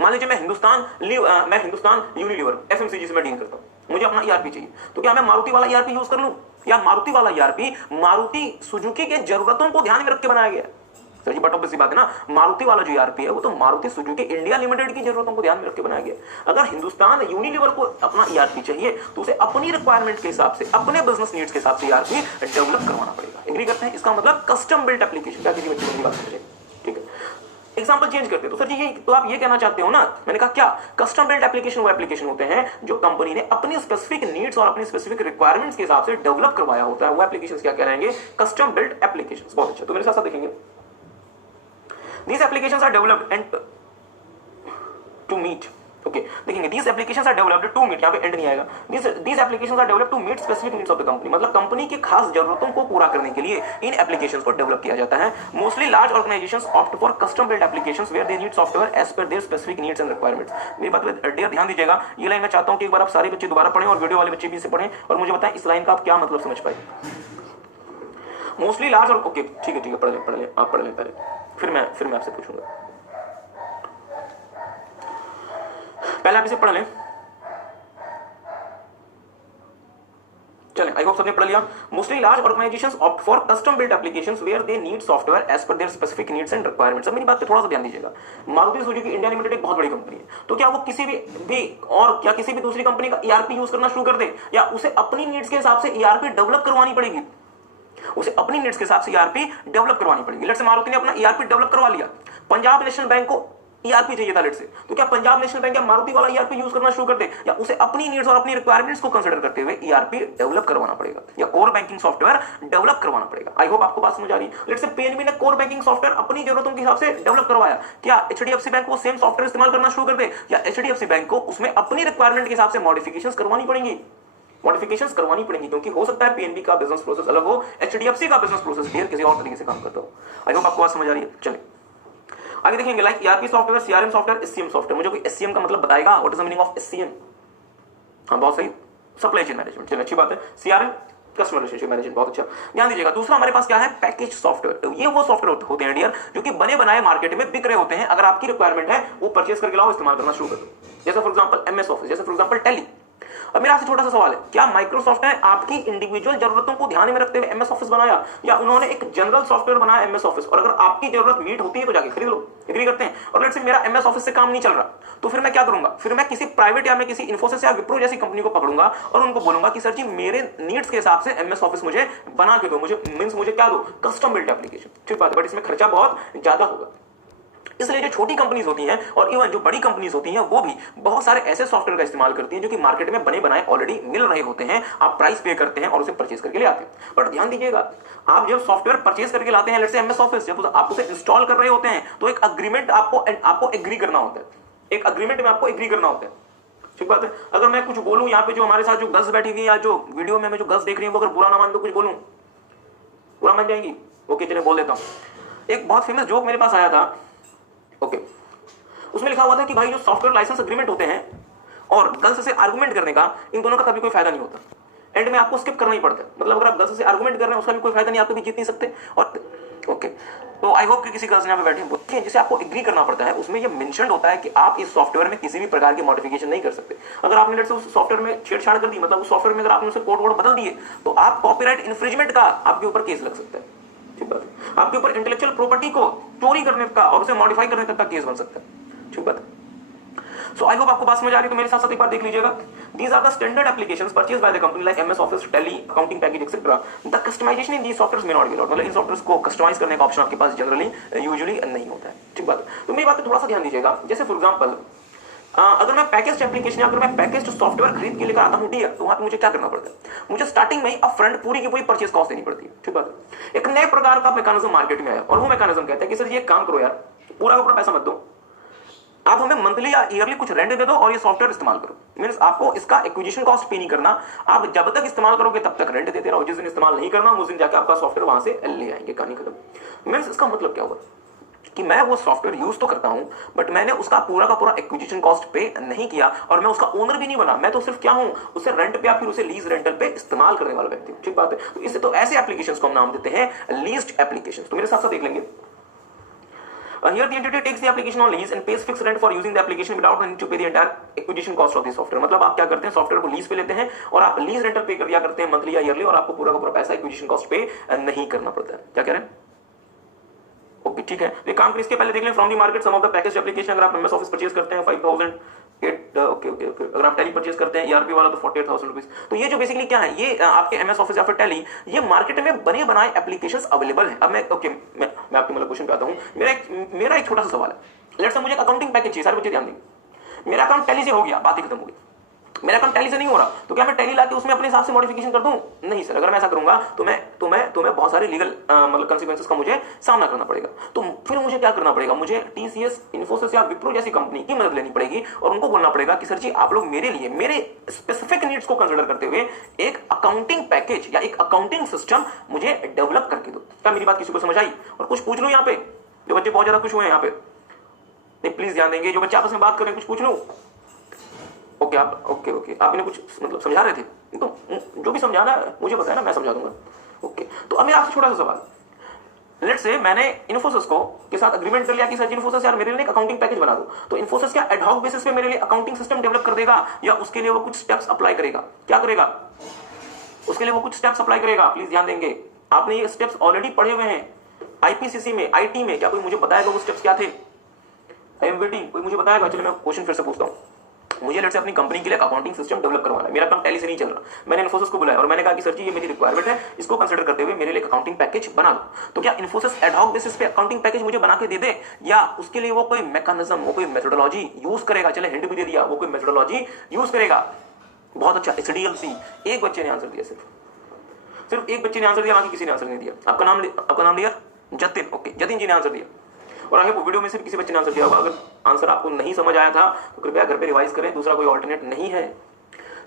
मान लीजिए मैं हिंदुस्तान यूनिलीवर एफएमसीजी से मैं डील करता हूं, मुझे अपना ईआरपी चाहिए, तो क्या मैं मारुति वाला ईआरपी यूज कर लूं? या मारुति वाला ईआरपी मारुति सुजुकी के जरूरतों को ध्यान में रख के बनाया गया है। सर जी बट ऑब्वियस बात है ना, मारुति वाला जो ईआरपी है वो तो मारुति सुजुकी इंडिया लिमिटेड की जरूरतों को ध्यान में रख के बनाया गया। अगर हिंदुस्तान यूनिलीवर को अपना ईआरपी चाहिए तो उसे अपनी रिक्वायरमेंट के हिसाब से, अपने बिजनेस नीड्स के हिसाब से ईआरपी डेवलप करवाना पड़ेगा। एग्री करते हैं? इसका मतलब कस्टम बिल्ट एप्लीकेशन। क्या किसी बच्चे की बात समझे? ठीक है, एग्जाम्पल चेंज करते हैं तो सर जी ये तो आप ये कहना चाहते हो ना, मैंने कहा क्या कस्टम बिल्ट एप्लीकेशन वो एप्लीकेशन होते हैं जो कंपनी ने अपनी स्पेसिफिक नीड्स और अपनी स्पेसिफिक रिक्वायरमेंट्स के हिसाब से डेवलप करवाया होता है, वो एप्लीकेशंस क्या कहलाएंगे? Custom built applications. बहुत अच्छा, तो मेरे साथ साथ देखेंगे these applications are developed and to meet, okay, देखेंगे these applications are developed to meet, यहाँ पे एंड नहीं आएगा, these applications are developed to meet specific needs of the company, मतलब कंपनी की खास जरूरतों को पूरा करने के लिए इन एप्लीकेशंस को डेवलप किया जाता है। Mostly large organisations opt for custom built applications where they need software as per their specific needs and requirements. मेरी बात पे डियर ध्यान दीजिएगा, ये लाइन मैं चाहता हूँ कि एक बार आप सारे बच्चे दोबारा पढ़ें और वीडियो वाले बच्चे भी इसे पढ़ें और मुझे बताएं इस लाइन का आप क्या मतलब समझ पाए। मोस्टली लार्ज और ओके ठीक है पढ़ लें आप पढ़ लें पहले, फिर मैं आपसे पूछूंगा। पहले आप इसे पढ़ लें, चलें, आई होप सबने पढ़ लिया। Mostly large organisations opt for custom built applications where they need software as per their specific needs and requirements. अब मेरी बात पे थोड़ा सा ध्यान दीजिएगा, मारुति सुजुकी इंडिया लिमिटेड एक बहुत बड़ी कंपनी है, तो क्या वो किसी भी और क्या किसी भी दूसरी कंपनी का ईआरपी यूज करना शुरू कर दे, या उसे अपनी नीड्स के हिसाब से ईआरपी डेवलप करवानी पड़ेगी? उसे अपनी नीड्स के हिसाब से ईआरपी डेवलप करवानी पड़ेगी। लेट्स से मारुति ने अपना ईआरपी डेवलप करवा लिया, पंजाब नेशनल बैंक को ईआरपी चाहिए था लेट्स से, तो क्या पंजाब नेशनल बैंक या मारुति वाला ईआरपी यूज करना शुरू कर दे, या उसे अपनी नीड्स और अपनी रिक्वायरमेंट्स को कंसीडर करते हुए ईआरपी डेवलप करवाना पड़ेगा, या कोर बैंकिंग सॉफ्टवेयर डेवलप करवाना पड़ेगा? आई होप आपको बात समझ आ रही है। लेट्स से पीएनबी ने कोर बैंकिंग सॉफ्टवेयर अपनी जरूरतों के हिसाब से डेवलप करवाया, क्या एचडीएफसी बैंक वो सेम सॉफ्टवेयर इस्तेमाल करना शुरू कर दे, या एचडीएफसी बैंक को उसमें अपनी रिक्वायरमेंट के हिसाब से मॉडिफिकेशंस करवानी पड़ेंगी? मॉडिफिकेशंस करवानी पड़ेंगी, क्योंकि हो सकता है पीएनबी का बिजनेस प्रोसेस अलग हो, एचडीएफसी का बिजनेस प्रोसेस ढेर किसी और तरीके से काम करता हो। आई होप आपको बात समझ आ रही है। चलिए आगे देखेंगे, like ERP software, CRM software, SCM software. मुझे कोई एससीएम का मतलब बताएगा? What is the meaning of SCM? हाँ बहुत सही, सप्लाई चेन मैनेजमेंट। चलिए अच्छी बात है। सीआरएम कस्टमर रिलेशनशिप मैनेजमेंट, बहुत अच्छा। ध्यान दीजिएगा, दूसरा हमारे पास क्या है? Package software. तो ये वो सॉफ्टवेयर होते हैं डियर जो कि बने बनाए मार्केट में बिक रहे होते हैं, अगर आपकी रिक्वायरमेंट है वो परचेस करके लाओ, इस्तेमाल करना शुरू कर दो। जैसे फॉर एग्जांपल एमएस ऑफिस, जैसे फॉर एग्जांपल टैली। अब मेरा आपसे छोटा सा सवाल है, क्या माइक्रोसॉफ्ट ने आपकी इंडिविजुअल जरूरतों को ध्यान में रखते हुए एमएस ऑफिस बनाया, या उन्होंने एक जनरल सॉफ्टवेयर बनाया एमएस ऑफिस, और अगर आपकी जरूरत मीट होती है तो जाके खरीद लो? एग्री करते हैं? और लेट्स से मेरा एमएस ऑफिस से काम नहीं चल रहा, तो फिर मैं क्या करूंगा? फिर मैं किसी प्राइवेट या मैं किसी इन्फोसिस या विप्रो जैसी कंपनी को पकड़ूंगा और उनको बोलूंगा कि सर जी मेरे नीड्स के हिसाब से एमएस ऑफिस मुझे बना के दो, मुझे मींस मुझे क्या दो? Custom built application. ठीक बात है, बट इसमें खर्चा बहुत ज्यादा होगा। इसलिए जो छोटी कंपनीज होती हैं और इवन जो बड़ी कंपनीज होती हैं वो भी बहुत सारे ऐसे सॉफ्टवेयर का इस्तेमाल करती हैं जो कि मार्केट में बने बनाए ऑलरेडी मिल रहे होते हैं, आप प्राइस पे करते हैं और उसे परचेज करके ले आते हैं। बट ध्यान दीजिएगा, आप जब सॉफ्टवेयर परचेज करके लाते हैं, लेट्स से एमएस ऑफिस, जब आप उसे इंस्टॉल कर रहे होते हैं तो एक अग्रीमेंट आपको एग्री करना होता है, एक अग्रीमेंट में आपको एग्री करना होता है। ठीक बात है। अगर मैं कुछ बोलूं यहाँ पे, जो हमारे साथ जो गर्ल्स बैठी हुई है या जो वीडियो में जो गर्ल्स देख रही है, वो अगर बुरा ना मान, तो कुछ बोलूं बुरा मान जाएंगी? ओके चलिए बोल देता हूं। एक बहुत फेमस जोक मेरे पास आया था, ओके, उसमें लिखा हुआ था कि भाई जो सॉफ्टवेयर लाइसेंस एग्रीमेंट होते हैं और गर्ल्स से आर्गुमेंट करने का, इन दोनों का कभी कोई फायदा नहीं होता, एंड में आपको स्किप करना ही पड़ता है। मतलब अगर आप गर्ल्स से आर्गुमेंट कर रहे हैं उसका भी कोई फायदा नहीं, आप कभी जीत नहीं सकते। और ओके, तो आई होप कि किसी गर्ल्स यहाँ पे बैठे हैं जिसे आपको एग्री करना पड़ता है, उसमें ये मेंशन होता है कि आप इस सॉफ्टवेयर में किसी भी प्रकार की मॉडिफिकेशन नहीं कर सकते। अगर आपने लेट्स से उस सॉफ्टवेयर में छेड़छाड़ कर दी, मतलब उस सॉफ्टवेयर में अगर आपने उसे कोड वोड बदल दिए, तो आप कॉपीराइट इन्फ्रिंजमेंट का आपके ऊपर केस लग सकता है। ठीक बात है, आपके ऊपर इंटेलेक्चुअल प्रॉपर्टी को चोरी करने का और उसे मॉडिफाई करने तक का केस बन सकता है। ठीक बात है। So I hope आपको बात समझ आ रही है, तो मेरे साथ साथ एक बार देख लीजिएगा। These are the standard applications purchased by the company like MS Office, Tally, accounting package, etc. The customization in these softwares may not be allowed. मतलब इन सॉफ्टवेयर्स को कस्टमाइज करने का ऑप्शन आपके पास जनरली यूजुअली नहीं होता है। ठीक बात है। तो मेरी बात पे थोड़ा सा ध्यान दीजिएगा। जैसे फॉर एग्जांपल अगर मैं पैकेज्ड एप्लीकेशन या अगर मैं पैकेज्ड सॉफ्टवेयर खरीद के लेकर आता हूँ डियर, तो वहां पे मुझे क्या करना पड़ता है? मुझे स्टार्टिंग में ही अपफ्रंट पूरी की पूरी परचेज कॉस्ट देनी पड़ती है। ठीक बात है। एक नए प्रकार का मैकेनिज्म मार्केट में आया और वो मैकेनिज्म कहता है कि सर ये काम करो यार, पूरा का पूरा पैसा मत दो, आप हमें मंथली या ईयरली कुछ रेंट दे दो और ये सॉफ्टवेयर इस्तेमाल करो। मींस आपको इसका एक्विजिशन कॉस्ट पे नहीं करना, आप जब तक इस्तेमाल करोगे तब तक रेंट देते रहो, जिस दिन इस्तेमाल नहीं करना उस दिन जाके आपका सॉफ्टवेयर वहां से ले आएंगे, कहानी खत्म। मींस इसका मतलब क्या हुआ कि मैं वो सॉफ्टवेयर यूज तो करता हूं बट मैंने उसका पूरा का पूरा एक्विजिशन कॉस्ट पे नहीं किया और मैं उसका ओनर भी नहीं बना, मैं तो सिर्फ क्या हूं, उसे रेंट पे या फिर उसे लीज रेंटल पे इस्तेमाल करने वाला व्यक्ति। ठीक बात है। तो इससे तो ऐसे एप्लीकेशंस को हम नाम देते हैं लीज्ड एप्लीकेशंस। तो मेरे साथ साथ देख लेंगे, Here the entity takes the application on lease and pays fixed rent for using the application without need to pay the entire acquisition cost of the software. मतलब आप क्या करते हैं, सॉफ्टवेयर को लीज पे लेते हैं और आप लीज रेंटल पे कर दिया करते हैं मंथली या ईयरली, और आपको पूरा का पूरा पैसा एक्विजिशन कॉस्ट पे नहीं करना पड़ता है। क्या कह रहे हैं? ओके ठीक है, तो काम करिए, इसके पहले देख लें from the market some of the package application. अगर आप एमएस ऑफिस परचेज करते हैं 5008 ओके ओके ओके, अगर आप टैली परचेज करते हैं ईआरपी वाला तो 48,000 रुपीज। तो ये जो बेसिकली क्या है, ये आपके एमएस ऑफिस या फिर टैली, ये मार्केट में बने बनाए एप्लीकेशंस अवेलेबल है। अब मैं ओके मैं आपके मतलब क्वेश्चन पे आता हूं। मेरा एक छोटा सा सवाल है, लेट्स से मुझे अकाउंटिंग पैकेज चाहिए, सारे बच्चे ध्यान देंगे। मेरा अकाउंट टैली से हो गया, बात ही खत्म हो गई। मेरा काम टैली से नहीं हो रहा, तो क्या मैं टैली लाके उसमें अपने हिसाब से मॉडिफिकेशन कर दूं? नहीं सर, अगर मैं ऐसा करूंगा तो मैं बहुत सारे लीगल मतलब कंसीक्वेंसेस का मुझे सामना करना पड़ेगा। तो फिर मुझे क्या करना पड़ेगा, मुझे टीसीएस, इन्फोसिस या विप्रो जैसी कंपनी की मदद लेनी पड़ेगी और उनको बोलना पड़ेगा कि सर जी आप लोग मेरे लिए, मेरे स्पेसिफिक नीड्स को कंसिडर करते हुए एक अकाउंटिंग पैकेज या एक अकाउंटिंग सिस्टम मुझे डेवलप करके दो। क्या मेरी बात किसी को समझ आई? और कुछ पूछ लूं यहाँ पे, जो बच्चे बहुत ज्यादा खुश हुए हैं यहाँ पे, नहीं प्लीज ध्यान देंगे, जो बच्चे आपस में बात कर रहे हैं कुछ पूछ लूं? ओके आप ओके आप इन्हें कुछ मतलब समझा रहे थे, तो जो भी समझाना है मुझे पता है ना, मैं समझा दूंगा। ओके तो अब मेरा आपसे छोटा सा सवाल, लेट्स से मैंने इन्फोसिस को के साथ एग्रीमेंट कर लिया कि सर इन्फोसिस यार मेरे लिए एक अकाउंटिंग पैकेज बना दो, तो इन्फोसिस क्या एडहॉक बेसिस पे मेरे लिए अकाउंटिंग सिस्टम डेवलप कर देगा या उसके लिए वो कुछ स्टेप्स अप्लाई करेगा? क्या करेगा? उसके लिए वो कुछ स्टेप्स अप्लाई करेगा। प्लीज ध्यान देंगे, आपने ये स्टेप्स ऑलरेडी पढ़े हुए हैं आईपीसीसी में, आईटी में। क्या कोई मुझे बताएगा वो स्टेप्स क्या थे? आई एम वेटिंग, कोई मुझे बताएगा? चलिए मैं क्वेश्चन फिर से पूछता हूँ। मुझे लेट्स से अपनी कंपनी के लिए अकाउंटिंग सिस्टम डेवलप करवाना है, मेरा काम टैली से नहीं चल रहा। मैंने इन्फोसिस को बुलाया और मैंने कहा कि सर जी ये मेरी रिक्वायरमेंट है, इसको कंसीडर करते हुए मेरे लिए अकाउंटिंग पैकेज बना दो। तो क्या इन्फोसिस एडहॉक बेसिस पे अकाउंटिंग पैकेज मुझे बना के दे दे, या उसके लिए वो कोई मैकेनिज्म, वो कोई मेथोडोलॉजी यूज करेगा? चले हिंट भी दे दिया, वो कोई मेथोडोलॉजी यूज करेगा। बहुत अच्छा, एचडीएलसी। एक बच्चे ने आंसर दिया, सिर्फ एक बच्चे ने आंसर दिया, बाकी किसी ने आंसर नहीं दिया। आपका नाम लिया जतिन। ओके, जतिन जी ने आंसर दिया और आगे वीडियो में से किसी बच्चे ने आंसर दिया होगा। अगर आंसर आपको नहीं समझ आया था तो कृपया घर पे रिवाइज करें, दूसरा कोई ऑल्टरनेट नहीं है।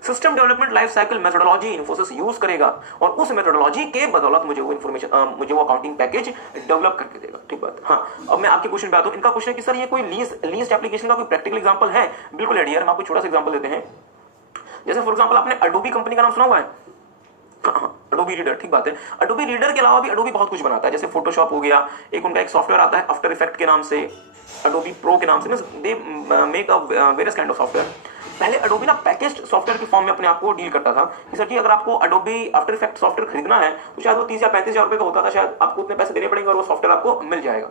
System development life cycle methodology Infosys use करेगा और उस मेथोडोलॉजी के बदौलत मुझे वो इन्फॉर्मेशन, मुझे वो अकाउंटिंग पैकेज डेवलप करके देगा। ठीक बात। हाँ, अब मैं आपके क्वेश्चन पे आता हूं। इनका क्वेश्चन है कि सर ये कोई लीज एप्लीकेशन का कोई प्रैक्टिकल एग्जांपल है? बिल्कुल है डियर, हम आपको छोटा सा एग्जांपल देते हैं। जैसे फॉर एग्जांपल आपने अडोबी कंपनी का नाम सुना हुआ है? अडोबी रीडर, ठीक बात है। अडोबी रीडर के अलावा भी अडोबी बहुत कुछ बनाता है, जैसे फोटोशॉप हो गया, एक उनका एक सॉफ्टवेयर आता है आफ्टर इफेक्ट के नाम से, अडोबी प्रो के नाम से, they make a various kind of software. पहले अडोबी ना पैकेज्ड सॉफ्टवेयर के फॉर्म में अपने आप को डील करता था कि सर जी अगर आपको अडोबी आफ्टर इफेक्ट सॉफ्टवेयर खरीदना है तो शायद वो 30 या 35 रुपए का होता था, शायद आपको उतने पैसे देने पड़ेंगे और वो सॉफ्टवेयर आपको मिल जाएगा।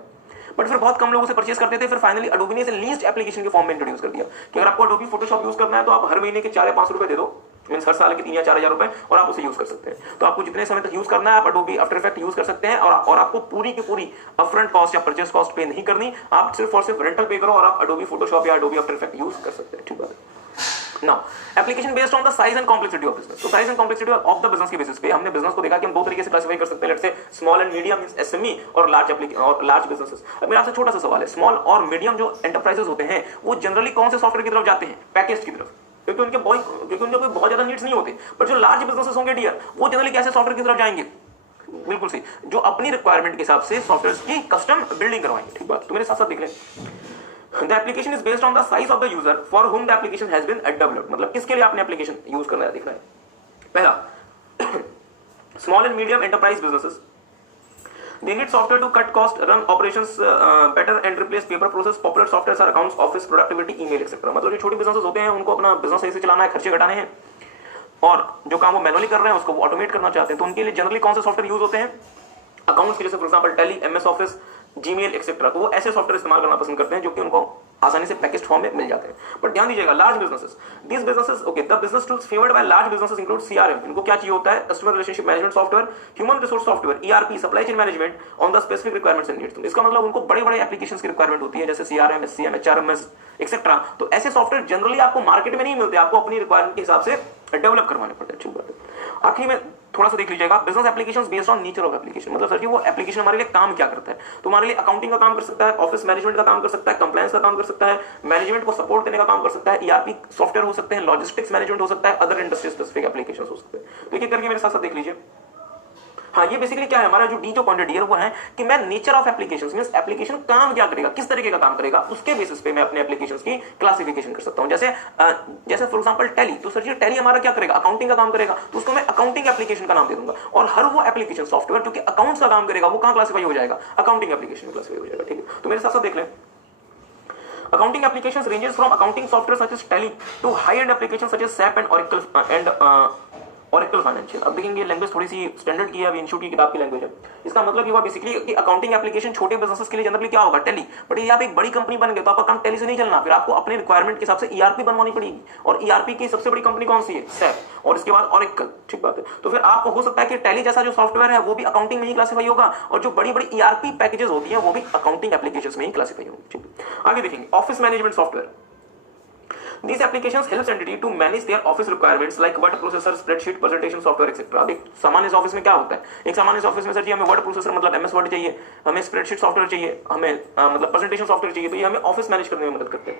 बट फिर बहुत कम लोग उसे परचेस करते थे। फिर फाइनली अडोबी ने इसे लीस्ट एप्लीकेशन के फॉर्म में इंट्रोड्यूस कर दिया कि अगर आपको अडोबी फोटोशॉप यूज करना है तो आप हर महीने के 4 या 5 रुपए दे दो, मींस हर साल के 3 या 4 हजार रुपए, और आप उसे यूज कर सकते हैं। तो आपको जितने समय तक यूज करना है आप अडोबी आफ्टर इफेक्ट यूज कर सकते हैं और आपको पूरी की पूरी अपफ्रंट कॉस्ट या परचेस कॉस्ट पे नहीं करनी, आप सिर्फ और सिर्फ रेंटल पे करो और आप अडोबी फोटोशॉप या अडोबी आफ्टर इफेक्ट यूज कर सकते हैं। ठीक है। Now, application based on the size and complexity of business. तो size and complexity of the business के बेसिस पे हमने बिजनेस को देखा कि हम दो तरीके से क्लासिफाई कर सकते हैं, let's say small and medium means SME और लार्ज बिजनेसेस। अब मेरा आपसे छोटा सा सवाल है, स्मॉल और मीडियम जो एंटरप्राइजेस होते हैं वो जनरली कौन से सॉफ्टवेयर की तरफ जाते हैं? पैकेज की तरफ, क्योंकि उनके कोई बहुत ज्यादा नीड्स नहीं होते। पर जो लार्ज बिजनेसेस होंगे डियर, वो जनरली कैसे सॉफ्टवेयर की तरफ जाएंगे? बिल्कुल सही, जो अपनी रिक्वायरमेंट के हिसाब से सॉफ्टवेयर की कस्टम बिल्डिंग करवाएंगे। ठीक बात, तो मेरे साथ साथ देख लें। The application is based on the size of the user for whom the application has been developed. मतलब किसके लिए आपने एप्लीकेशन यूज करना है देखना है। पहला, small and medium enterprise businesses, they need software to cut cost, run operations better and replace paper process. Popular softwares are accounts, office, productivity, email, etc. मतलब जो छोटे बिजनेसेस होते हैं उनको अपना बिजनेस सही से चलाना है, खर्चे घटाने हैं, और जो काम वो मैनुअली कर रहे हैं उसको वो ऑटोमेट करना चाहते हैं। तो उनके लिए जनरली कौन से सॉफ्टवेयर यूज होते हैं? अकाउंट्स के लिए for example tally, MS office, Gmail etcetera. तो वो ऐसे सॉफ्टवेयर इस्तेमाल करना पसंद करते हैं जो कि उनको आसानी से पैकेज्ड फॉर्म में मिल जाते हैं। बट ध्यान दीजिएगा, large businesses, this businesses okay, the business tools favoured by large businesses include CRM. इनको क्या चाहिए होता है? Customer relationship management software, human resource software, ERP, supply chain management on the specific requirements and needs. इसका मतलब उनको बड़े-बड़े applications की रिक्वायरमेंट होती है, जैसे सीआरएम, एससीएम, एचआरएमएस एक्सेट्रा। तो ऐसे सॉफ्टवेयर जनरली आपको मार्केट में नहीं मिलते, आपको अपनी रिक्वायरमेंट के हिसाब से डेवलप करवाने पड़ते हैं। ठीक बात है। आखिर में थोड़ा सा देख लीजिएगा, business applications based on nature of application. मतलब सर जी वो एप्लीकेशन हमारे लिए काम क्या करता है? तो हमारे लिए अकाउंटिंग का काम कर सकता है, ऑफिस मैनेजमेंट का काम कर सकता है, कंप्लायंस का काम कर सकता है, मैनेजमेंट को सपोर्ट देने का काम कर सकता है, ईआरपी सॉफ्टवेयर हो सकते हैं, लॉजिस्टिक्स मैनेजमेंट हो सकता है, अदर इंडस्ट्री स्पेसिफिक एप्लीकेशंस हो सकते हैं। तो एक एक करके मेरे साथ साथ देख लीजिए। हाँ, ये बेसिकली क्या है, हमारा जो डी जो पॉइंट डियर वो है कि मैं nature of applications means application काम क्या करेगा, किस तरीके का काम करेगा, उसके बेसिस पे मैं अपने एप्लीकेशंस की क्लासिफिकेशन कर सकता हूं। जैसे फॉर एग्जांपल टैली, तो सर जी टैली हमारा क्या करेगा, अकाउंटिंग का काम करेगा, तो उसको मैं अकाउंटिंग एप्लीकेशन का नाम दे दूंगा। और हर वो एप्लीकेशन सॉफ्टवेयर जो कि अकाउंट्स का काम करेगा वो कहां क्लासिफाई हो जाएगा, अकाउंटिंग एप्लीकेशन में क्लासिफाई हो जाएगा। ठीक है, तो मेरे साथ साथ देख लें। Accounting applications ranges from accounting software such as Tally to high-end applications such as SAP and Oracle Financial। अब देखेंगे लैंग्वेज थोड़ी सी स्टैंडर्ड की है, अभी इंस्टीट्यूट की किताब की लैंग्वेज है। इसका मतलब ये हुआ बेसिकली कि अकाउंटिंग एप्लीकेशन छोटे बिजनेसेस के लिए जनरली क्या होगा, टैली। बट ये आप एक बड़ी कंपनी बन गए तो आपका काम टैली से नहीं चलना, फिर आपको अपने रिक्वायरमेंट के हिसाब से ईआरपी बनवानी पड़ेगी। और ईआरपी की सबसे बड़ी कंपनी कौन सी है, सैप, और इसके बाद ऑरेकल। ठीक बात है, तो फिर आपको हो सकता है कि टैली जैसा जो सॉफ्टवेयर है वो भी अकाउंटिंग में ही क्लासिफाई होगा, और जो बड़ी बड़ी ईआरपी पैकेजेस होती है वो भी अकाउंटिंग एप्लीकेशन में ही क्लासिफाई होंगी। ठीक, आगे देखेंगे office management software. These applications helps entity to manage their office requirements like word processor, spreadsheet, presentation software etc। अब एक सामान्य ऑफिस में क्या होता है, एक सामान्य ऑफिस में सर जी हमें वर्ड प्रोसेसर मतलब एमएस वर्ड चाहिए, हमें स्प्रेडशीट सॉफ्टवेयर चाहिए, हमें मतलब प्रेजेंटेशन सॉफ्टवेयर चाहिए, तो ये हमें ऑफिस मैनेज करने में मदद करते हैं।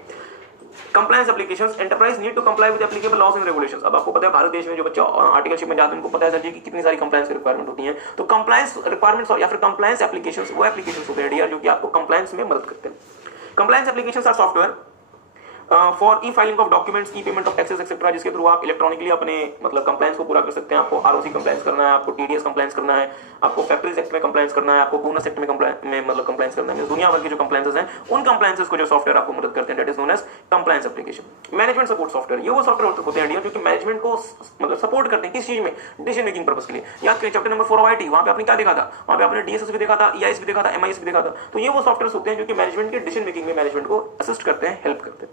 Compliance applications, enterprise need to comply with applicable laws and regulations. अब आपको पता है भारत देश में जो बच्चा आर्टिकलशिप में जाते हैं उनको पता है सर जी कि कितनी सारी कंप्लायंस की रिक्वायरमेंट होती है। तो कंप्लायंस रिक्वायरमेंट्स या फिर कंप्लायंस एप्लीकेशंस वो एप्लीकेशंस होते हैं डियर जो कि आपको कंप्लायंस में मदद करते हैं। Compliance applications are software for e filing of documents, e payment of taxes etcetera, जिसके थ्रू आप इलेक्ट्रॉनिकली अपने मतलब कंप्लायंस को पूरा कर सकते हैं। आपको आरओसी कंप्लायंस करना है, आपको टीडीएस कंप्लायंस करना है, आपको फैक्ट्रीज एक्ट में कंप्लायंस करना है, आपको बोनस एक्ट में मतलब कंप्लायंस करना है। दुनिया भर के जो कंप्लायंसेस हैं उन कंप्लायंसेस को जो सॉफ्टवेयर आपको मदद करते हैं that is known as compliance application. Management support software, ये वो सॉफ्टवेयर होते हैं जो कि मैनेजमेंट को मतलब सपोर्ट करते हैं किस चीज में, डिसीजन मेकिंग पर्पस के लिए। याद करिए चैप्टर नंबर 4 ऑफ आईटी, वहां पे आपने क्या देखा था, वहां पे आपने डीएसएस भी देखा था, ईआईएस भी देखा था, एमआईएस भी देखा था। तो ये वो सॉफ्टवेयर होते हैं जो कि मैनेजमेंट के डिसीजन मेकिंग में मैनेजमेंट को असिस्ट करते हैं, हेल्प करते हैं।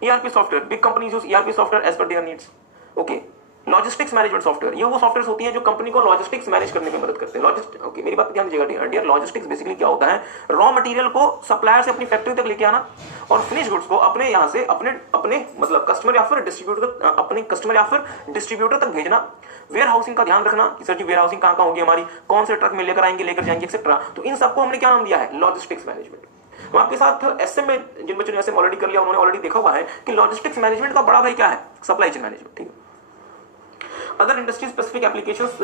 ERP software, big companies use ERP software as per their needs. Okay, logistics management software, ये वो सॉफ्टवेयर होती है जो कंपनी को लॉजिस्टिक्स मैनेज करने में मदद करते हैं। ओके, मेरी बात ध्यान दीजिएगा डियर। लॉजिस्टिक्स बेसिकली क्या होता है, रॉ मटेरियल को सप्लायर से अपनी फैक्ट्री तक लेके आना और फिनिश गुड्स को अपने यहां से अपने मतलब कस्टमर या फिर डिस्ट्रीब्यूटर तक, अपने कस्टमर या फिर डिस्ट्रीब्यूटर तक भेजना। वेयर हाउसिंग का ध्यान रखना कि सर जी वेयर हाउसिंग कहां होगी हमारी, कौन से ट्रक में लेकर आएंगे, लेकर जाएंगे एक्सेट्रा। तो इन सबको हमने क्या नाम दिया है, लॉजिस्टिक्स मैनेजमेंट। तो आपके साथ एसएम में जिन बच्चों ने एसएम ऑलरेडी कर लिया उन्होंने ऑलरेडी देखा हुआ है कि लॉजिस्टिक्स मैनेजमेंट का बड़ा भाई क्या है, सप्लाई चेन मैनेजमेंट। ठीक है, अदर इंडस्ट्री स्पेसिफिक एप्लीकेशंस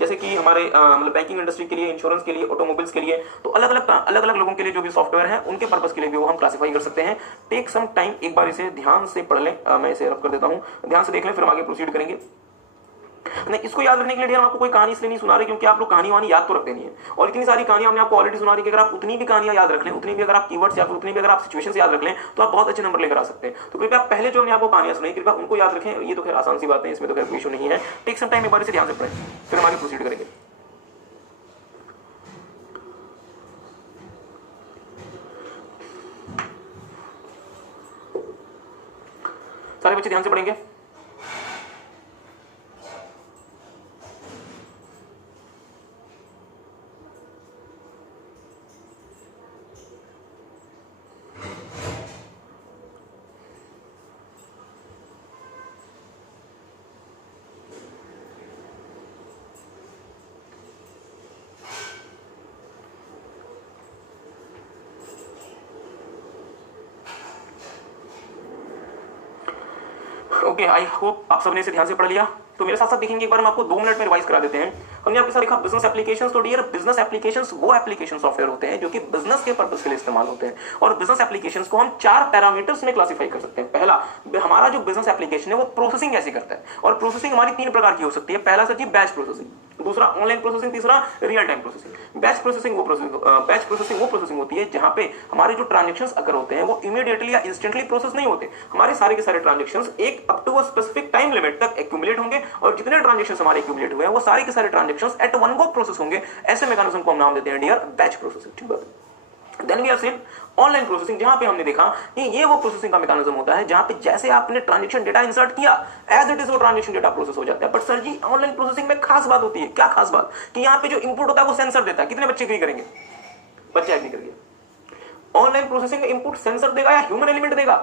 जैसे कि हमारे मतलब बैंकिंग इंडस्ट्री के लिए, इंश्योरेंस के लिए, ऑटोमोबाइल्स के लिए, तो अलग अलग लोगों के लिए जो भी सॉफ्टवेयर है उनके पर्पस के लिए भी वो हम क्लासिफाई कर सकते हैं। टेक सम टाइम, एक बार इसे ध्यान से पढ़ लें, मैं इसे रब कर देता हूं, ध्यान से देख लें, फिर हम आगे प्रोसीड करेंगे। नहीं, इसको याद रखने के लिए हम आपको कोई कहानी इसलिए नहीं सुना रहे क्योंकि आप लोग कहानी वानी याद तो रखते नहीं है, और इतनी सारी कहानियां हमने आपको ऑलरेडी सुना दी कि अगर आप उतनी भी कहानियां याद रख लें, उतनी भी अगर आप कीवर्ड्स या फिर उतनी भी अगर आप सिचुएशंस याद रख लें तो आप बहुत अच्छे नंबर लेकर आ सकते हैं। तो कृपया पहले जो हमने आपको कहानियां सुनाई कृपया उनको याद रखें, ये तो खैर आसान सी बात है, इसमें तो खैर कोई इशू नहीं है। टेक सम टाइम, एक बार इसे ध्यान से पढ़ें, फिर हम आगे प्रोसीड करेंगे। सारे बच्चे ध्यान से पढ़ेंगे। ओके, आई होप आप सबने इसे ध्यान से पढ़ लिया। तो मेरे साथ साथ देखेंगे एक बार हम आपको 2 मिनट में रिवाइज करा देते हैं। हमने आपके साथ देखा बिजनेस एप्लीकेशंस। तो डियर बिजनेस एप्लीकेशंस वो एप्लीकेशन सॉफ्टवेयर होते हैं जो कि बिजनेस के पर्पस के लिए इस्तेमाल होते हैं, और बिजनेस एप्लीकेशंस को हम 4 पैरामीटर्स में क्लासिफाई कर सकते हैं। पहला, हमारा जो बिजनेस एप्लीकेशन है वो प्रोसेसिंग कैसे करता है, और प्रोसेसिंग हमारी 3 प्रकार की हो सकती है। पहला सर जी बैच प्रोसेसिंग, दूसरा ऑनलाइन प्रोसेसिंग, तीसरा real time processing. Batch processing वो प्रोसेसिंग होती है जहां पे हमारे जो ट्रांजैक्शंस अगर होते हैं वो इमीडिएटली या इंस्टेंटली प्रोसेस नहीं होते। हमारे सारे के सारे ट्रांजैक्शंस एक up to a specific time limit तक एक्यूमुलेट होंगे, और जितने ट्रांजैक्शंस हमारे एक्यूमुलेट हुए हैं वो सारे के सारे transactions at one go process होंगे। ऐसे मैकेनिज्म को हम नाम देते हैं डियर बैच प्रोसेसिंग। ठीक बात है। Then we have seen online processing, जहां पे हमने देखा कि ये वो प्रोसेसिंग का मैकेनिज्म होता है जहां पे जैसे आपने ट्रांजैक्शन डेटा इंसर्ट किया एज इट इज वो ट्रांजैक्शन डेटा प्रोसेस हो जाता है। But sir ji online processing में खास बात होती है, क्या खास बात, कि यहाँ पे जो इनपुट होता है वो सेंसर देता है। कितने बच्चे एग्री करेंगे, बच्चे एग्री करेंगे। ऑनलाइन प्रोसेसिंग का इनपुट सेंसर देगा या ह्यूमन एलिमेंट देगा?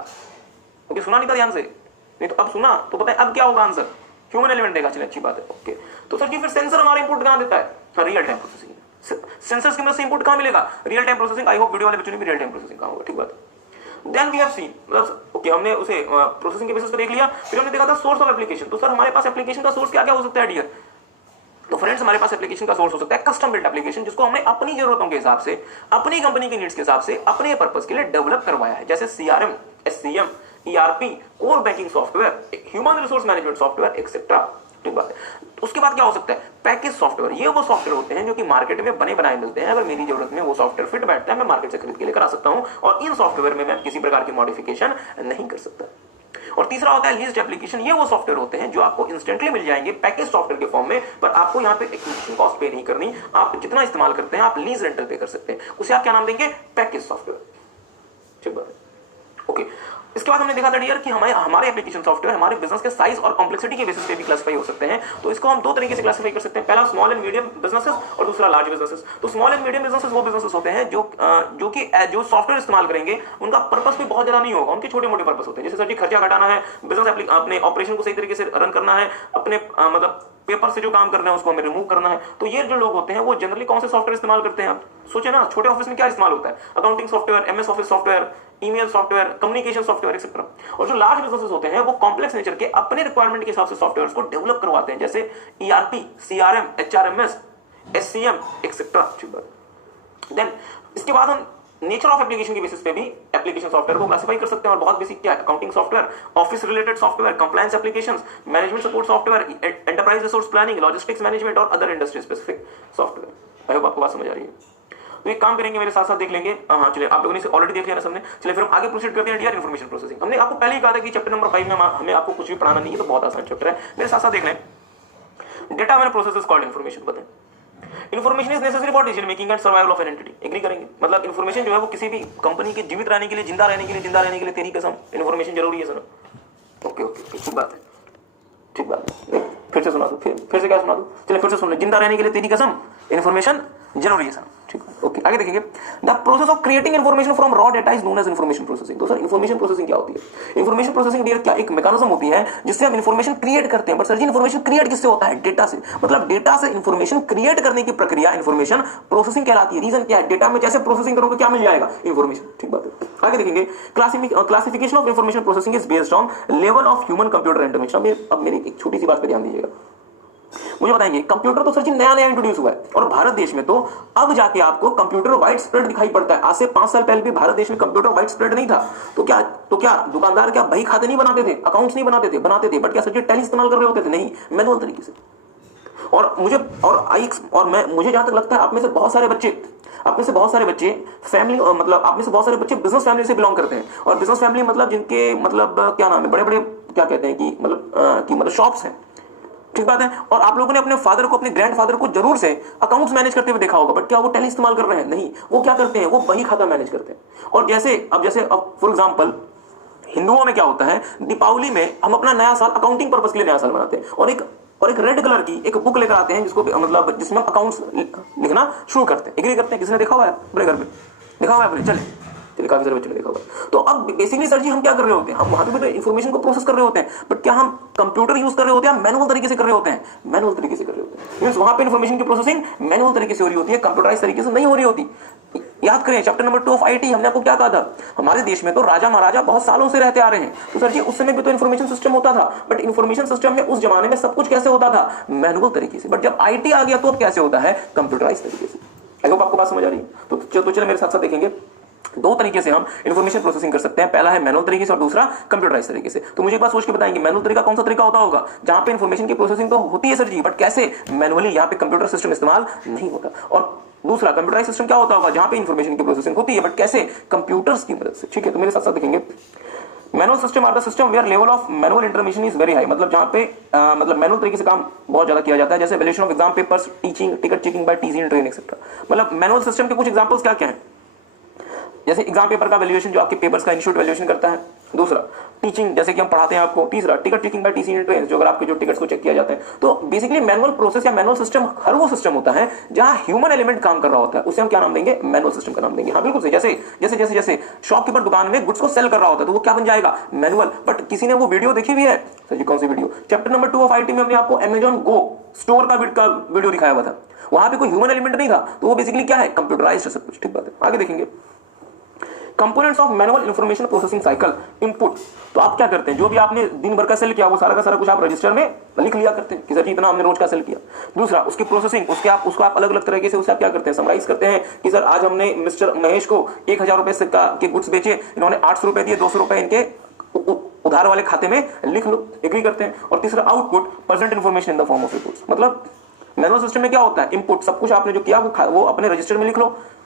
ओके, सुना नहीं था ध्यान से, नहीं तो अब सुना तो पता है अब क्या होगा आंसर, ह्यूमन एलिमेंट देगा। चलिए अच्छी बात है। ओके, तो सर जी फिर सेंसर हमारा इनपुट कहां देता है, रियल टाइम प्रोसेसिंग। सेंसर्स की मदद से इनपुट कहां मिलेगा, real time processing. I hope video वाले बच्चों ने भी रियल टाइम प्रोसेसिंग कहा होगा। ठीक बात है। देन वी हैव सीन, मतलब ओके हमने उसे प्रोसेसिंग के बेसिस पे देख लिया। फिर हमने देखा था सोर्स ऑफ एप्लीकेशन। तो सर हमारे पास एप्लीकेशन का सोर्स क्या क्या हो सकता है डियर, तो फ्रेंड्स हमारे पास एप्लीकेशन का सोर्स हो सकता है कस्टम बिल्ट एप्लीकेशन, जिसको हमने अपनी जरूरतों के हिसाब से, अपनी कंपनी की नीड्स के हिसाब से, अपने पर्पस के लिए डेवलप करवाया है, जैसे CRM, SCM, ERP, core banking software, human resource management software etcetera. ठीक बात है। उसके बाद क्या हो सकता है, पैकेज सॉफ्टवेयर। ये वो सॉफ्टवेयर होते हैं जो कि मार्केट में बने बनाए मिलते हैं, अगर मेरी जरूरत में वो सॉफ्टवेयर फिट बैठता है मैं मार्केट से खरीद के लेकर आ सकता हूं, और इन सॉफ्टवेयर में मैं किसी प्रकार की मॉडिफिकेशन नहीं कर सकता। और तीसरा होता है लीज्ड एप्लीकेशन। ये वो सॉफ्टवेयर होते हैं जो आपको इंस्टेंटली मिल जाएंगे पैकेज सॉफ्टवेयर के फॉर्म में, पर आपको यहाँ पे एक्विजिशन कॉस्ट पे नहीं करनी, आप कितना इस्तेमाल करते हैं आप लीज रेंटल पे कर सकते हैं, उसे आप क्या नाम देंगे, पैकेज सॉफ्टवेयर। ठीक बात है, ओके। इसके बाद हमने देखा था डियर कि हमारे एप्लीकेशन सॉफ्टवेयर हमारे बिजनेस के साइज और कॉम्प्लेक्सिटी के बेसिस पे भी क्लासिफाई हो सकते हैं। तो इसको हम दो तरीके से क्लासिफाई कर सकते हैं, पहला स्मॉल एंड मीडियम बिजनेसेस और दूसरा लार्ज बिजनेसेस। तो स्मॉल एंड मीडियम बिजनेसेस वो बिजनेसेस होते हैं जो सॉफ्टवेयर इस्तेमाल करेंगे उनका पर्पस भी बहुत ज्यादा नहीं होगा, उनके छोटे मोटे पर्पस होते हैं, जैसे सर जी खर्चा घटाना है, बिजनेस अपने ऑपरेशन को सही तरीके से रन करना है, अपने मतलब पेपर से जो काम करना है उसको हमें रिमूव करना है। तो ये जो लोग होते हैं वो जनरली कौन से सॉफ्टवेयर इस्तेमाल करते हैं, आप सोचे ना, छोटे ऑफिस में क्या इस्तेमाल होता है, accounting software, MS office software, email software, communication software etcetera. और जो लार्ज बिजनेसेस होते हैं वो कॉम्प्लेक्स नेचर के अपने रिक्वायरमेंट के हिसाब से सॉफ्टवेयर्स को डेवलप करवाते हैं, जैसे ERP, CRM, HRMS, SCM etcetera. देन इसके बाद हम नेचर ऑफ एप्लीकेशन के बेसिस पे भी एप्लीकेशन सॉफ्टवेयर को क्लासिफाई कर सकते हैं, और बहुत बेसिक क्या है, accounting software, office related software, compliance applications, management support software, enterprise resource planning, logistics management और other industry specific software. I hope आपको बात समझ आ रही है। तो एक काम करेंगे, मेरे साथ साथ देख लेंगे। हाँ चलिए, आप लोगों ने ऑलरेडी देख लिया ना सबने। चलिए फिर हम आगे प्रोसीड करते हैं डियर इन्फॉर्मेशन प्रोसेसिंग। हमने आपको पहले ही कहा था कि चैप्टर नंबर 5 में हमें आपको कुछ भी पढ़ाना नहीं है, तो बहुत आसान चैप्टर है, मेरे साथ साथ देख लें। डेटा मैंने प्रोसेसेस कॉल्ड इन्फॉर्मेशन। बताएं, information is necessary for decision making and survival of an entity. Agree करेंगे, मतलब इन्फॉर्मेशन जो है वो किसी भी कंपनी के जीवित रहने के लिए, जिंदा रहने के लिए तेरी कसम इन्फॉर्मेशन जरूरी है सर। ओके ओके, ठीक बात है, ठीक बात है। फिर से सुना दो, फिर से क्या सुना दो, चलिए फिर से सुन ले, जिंदा रहने के लिए तेरी कसम इन्फॉर्मेशन जरूरी है सर। ठीक है, ओके, आगे देखेंगे। The process of creating information from raw data is known as information processing. तो सर इन्फॉर्मेशन प्रोसेसिंग क्या होती है? इन्फॉर्मेशन प्रोसेसिंग डियर क्या एक मैकेनिज्म होती है जिससे हम इन्फॉर्मेशन क्रिएट करते हैं। But sir ji information create किससे होता है? डेटा से। मतलब डेटा से इन्फॉर्मेशन क्रिएट करने की प्रक्रिया इन्फॉर्मेशन प्रोसेसिंग कहलाती है। रीजन क्या है? डेटा में जैसे प्रोसेसिंग करोगे क्या मिल जाएगा? इन्फॉर्मेशन। ठीक बात है, आगे देखेंगे। Classification of information processing is based on level of human computer interconnection. अब मेरी एक छोटी सी बात पे ध्यान दीजिएगा, मुझे बताएंगे कंप्यूटर तो सर जी नया नया इंट्रोड्यूस हुआ है, और भारत देश में तो अब जाके आपको कंप्यूटर वाइड स्प्रेड दिखाई पड़ता है। आज से 5 साल पहले भी भारत देश में कंप्यूटर वाइड स्प्रेड नहीं था। तो क्या दुकानदार क्या बही खाते नहीं बनाते थे, अकाउंट्स नहीं बनाते थे? बनाते थे, बट क्या सर जी टैली इस्तेमाल कर रहे होते थे? नहीं, मैनुअल तरीके से। और मुझे जहां तक लगता है आप में से बहुत सारे बच्चे फैमिली, मतलब आप में से बहुत सारे बच्चे बिजनेस फैमिली से बिलोंग करते हैं। और बिजनेस फैमिली मतलब जिनके मतलब क्या नाम है, बड़े बड़े क्या कहते हैं कि मतलब शॉप्स हैं। ठीक बात है। और आप लोगों ने अपने फादर को, अपने ग्रैंडफादर को जरूर से अकाउंट्स मैनेज करते हुए देखा होगा, बट क्या वो टैली इस्तेमाल कर रहे हैं? नहीं, वो क्या करते हैं, वो बही खाता मैनेज करते हैं। और जैसे अब फॉर एग्जांपल हिंदुओं में क्या होता है, दीपावली में हम अपना नया साल अकाउंटिंग पर्पस के लिए नया साल मनाते हैं, और एक रेड कलर की एक बुक लेकर आते हैं जिसको मतलब जिसमें अकाउंट्स लिखना शुरू करते हैं। एग्री करते हैं? किसने देखा हुआ है अपने घर पे? देखा हुआ है अपने? चलिए काफी सारे बच्चों ने देखा होगा। तो अब बेसिकली सर जी हम क्या कर रहे होते हैं, हम वहां पे भी इन्फॉर्मेशन को प्रोसेस कर रहे होते हैं, बट क्या हम कंप्यूटर यूज कर रहे होते हैं, मैनुअल तरीके से कर रहे होते हैं? मैनुअल तरीके से कर रहे होते हैं। मींस वहां पे इन्फॉर्मेशन की प्रोसेसिंग मैनुअल तरीके से हो रही होती है, कंप्यूटराइज तरीके से नहीं हो रही होती। याद करें चैप्टर नंबर 2 ऑफ IT, हमने आपको क्या कहा था, हमारे देश में तो राजा महाराजा बहुत सालों से रहते आ रहे हैं। तो सर जी उस समय भी तो इन्फॉर्मेशन सिस्टम होता था, बट इन्फॉर्मेशन सिस्टम में उस जमाने में सब कुछ कैसे होता था? मैनुअल तरीके से। बट जब IT आ गया तो अब कैसे होता है? कंप्यूटराइज तरीके से। आई होप आपको बात समझ आ रही है। तो चलो मेरे साथ साथ देखेंगे, दो तरीके से हम इन्फॉर्मेशन प्रोसेसिंग कर सकते हैं। पहला है मैनुअल तरीके से और दूसरा कंप्यूटराइज तरीके से। तो मुझे एक बात सोच के बताएंगे, मैनुअल तरीका कौन सा तरीका होता होगा? जहां पे इन्फॉर्मेशन की प्रोसेसिंग तो होती है सर जी, बट कैसे? मैनुअली। यहां पे कंप्यूटर सिस्टम इस्तेमाल नहीं होता। और दूसरा कंप्यूटराइज सिस्टम क्या होता होगा? जहां पे इन्फॉर्मेशन की प्रोसेसिंग होती है, बट कैसे? कंप्यूटर्स की मदद से। ठीक है, तो मेरे साथ साथ देखेंगे। Manual systems are the system where level of manual intervention is very high. मतलब जहां पे मतलब मैनुअल तरीके से काम बहुत ज्यादा किया जाता है, जैसे valuation of exam papers, teaching, ticket checking by TC and train etcetera. मतलब मैनुअल सिस्टम के कुछ एग्जांपल्स क्या क्या हैं? जैसे एग्जाम पेपर का वैल्यूएशन जो आपके पेपर्स का इंस्टीट्यूट वैल्यूएशन करता है। दूसरा टीचिंग, जैसे कि हम पढ़ाते हैं आपको। तीसरा ticket checking by TC and train, जो अगर आपके जो टिकट्स को चेक किया जाता है। तो बेसिकली मैनुअल प्रोसेस या मैनुअल सिस्टम हर वो सिस्टम होता है जहां ह्यूमन एलिमेंट काम कर रहा होता है, उसे हम क्या नाम देंगे? मैनुअल सिस्टम का नाम देंगे। हाँ बिल्कुल सही। जैसे शॉपकीपर दुकान में गुड्स को सेल कर रहा होता है, तो वो क्या बन जाएगा? मैनुअल। बट किसी ने वो वीडियो देखी हुई है सर जी? कौन सी video? Chapter number 2 of IT में हमने आपको अमेजॉन गो स्टोर का वीडियो दिखाया हुआ था। वहां पे कोई ह्यूमन एलिमेंट नहीं था, तो वो बेसिकली क्या है? कंप्यूटराइज्ड है सब कुछ। ठीक बात है, आगे देखेंगे। Components of manual information processing cycle, input. तो आप क्या करते हैं, जो भी आपने दिन भर का सेल किया वो सारा का सारा कुछ आप रजिस्टर में लिख लिया करते हैं कि सर जी इतना हमने रोज का सेल किया। दूसरा, उसकी प्रोसेसिंग, उसको आप अलग अलग तरीके से उसे आप क्या करते हैं, समराइज करते हैं कि सर आज हमने मिस्टर महेश को 1000 रुपए के गुड्स बेचे, इन्होंने 800 रुपए दिए, 200 रुपए इनके उधार वाले खाते में लिख लो, एग्री करते हैं। और तीसरा, output, present information in the form of reports. मतलब मैनुअल सिस्टम में क्या होता है, इनपुट, सब कुछ आपने जो किया वो अपने रजिस्टर में लिख लो।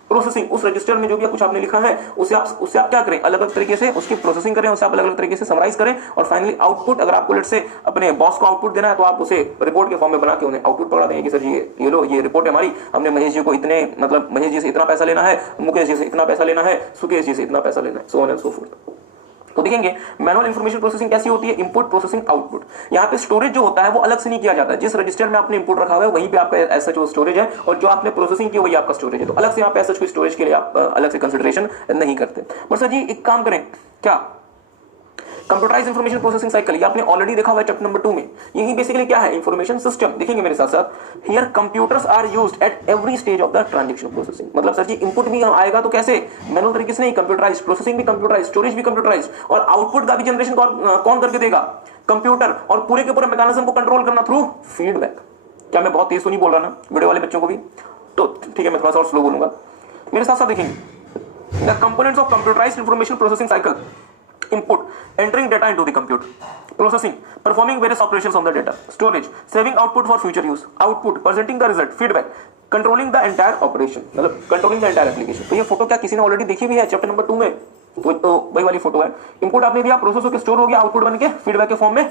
प्रोसेसिंग, उस रजिस्टर में जो भी कुछ आपने लिखा है उसे आप क्या करें, अलग अलग तरीके से उसकी प्रोसेसिंग करें, उसे आप अलग अलग तरीके से समराइज करें। और फाइनली आउटपुट, अगर आपको लेट से अपने बॉस को आउटपुट देना है तो आप उसे रिपोर्ट के फॉर्म में बना के उन्हें आउटपुट पकड़ा देंगे कि सर जी ये लो, ये रिपोर्ट है हमारी, हमने महेश जी को इतने, मतलब महेश जी से इतना पैसा लेना है, मुकेश जी से इतना पैसा लेना है, सुकेश जी से इतना पैसा लेना है, so on and so fourth. तो देखेंगे मैनुअल इंफॉर्मेशन प्रोसेसिंग कैसी होती है, इनपुट, प्रोसेसिंग, आउटपुट। यहाँ पे स्टोरेज जो होता है वो अलग से नहीं किया जाता है, जिस रजिस्टर में आपने इनपुट रखा हुआ है वहीं पे आपका ऐसा जो स्टोरेज है, और जो आपने प्रोसेसिंग की वही आपका स्टोरेज है। तो अलग से यहाँ पे ऐसा कोई स्टोरेज के लिए आप अलग से कंसिडरेशन नहीं करते। बट सर जी एक काम करें क्या, कंप्यूटराइज्ड इंफॉर्मेशन प्रोसेसिंग साइकिल, ये आपने ऑलरेडी देखा हुआ है चैप्टर नंबर 2 में। यही बेसिकली क्या है, इंफॉर्मेशन सिस्टम। देखेंगे मेरे साथ साथ, here computers are used at every stage of the transaction processing. मतलब सर जी इनपुट भी आएगा तो कैसे, मैनुअल तरीके से नहीं, कंप्यूटराइज्ड, प्रोसेसिंग भी कंप्यूटराइज्ड, स्टोरेज भी कंप्यूटराइज्ड, और आउटपुट का भी जनरेशन कौन करके देगा, कंप्यूटर। और पूरे के पूरे मैकेनिज्म को कंट्रोल करना थ्रू फीडबैक। क्या मैं बहुत तेज तो नहीं बोल रहा ना, वीडियो वाले बच्चों को भी तो ठीक है, मैं थोड़ा सा और स्लो बोलूंगा। मेरे साथ साथ देखेंगे the components of computerised information processing cycle, input, entering data into the computer, processing, performing various operations on the data, storage, saving output for future use, output, presenting the result, feedback, controlling the entire operation, मतलब controlling the entire application। तो ये photo क्या किसी ने already देखी हुई है chapter number 2 में, तो वही वाली फोटो है। इनपुट आपने दिया, प्रोसेस होकर स्टोर हो गया, आउटपुट बन के फीडबैक के फॉर्म में